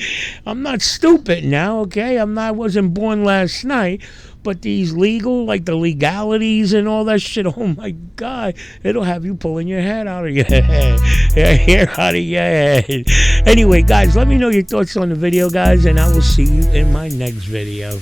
I'm not stupid now, okay? I wasn't born last night. But these like the legalities and all that shit, oh my God, it'll have you pulling your head out of your head. Your hair out of your head. Anyway, guys, let me know your thoughts on the video, guys, and I will see you in my next video.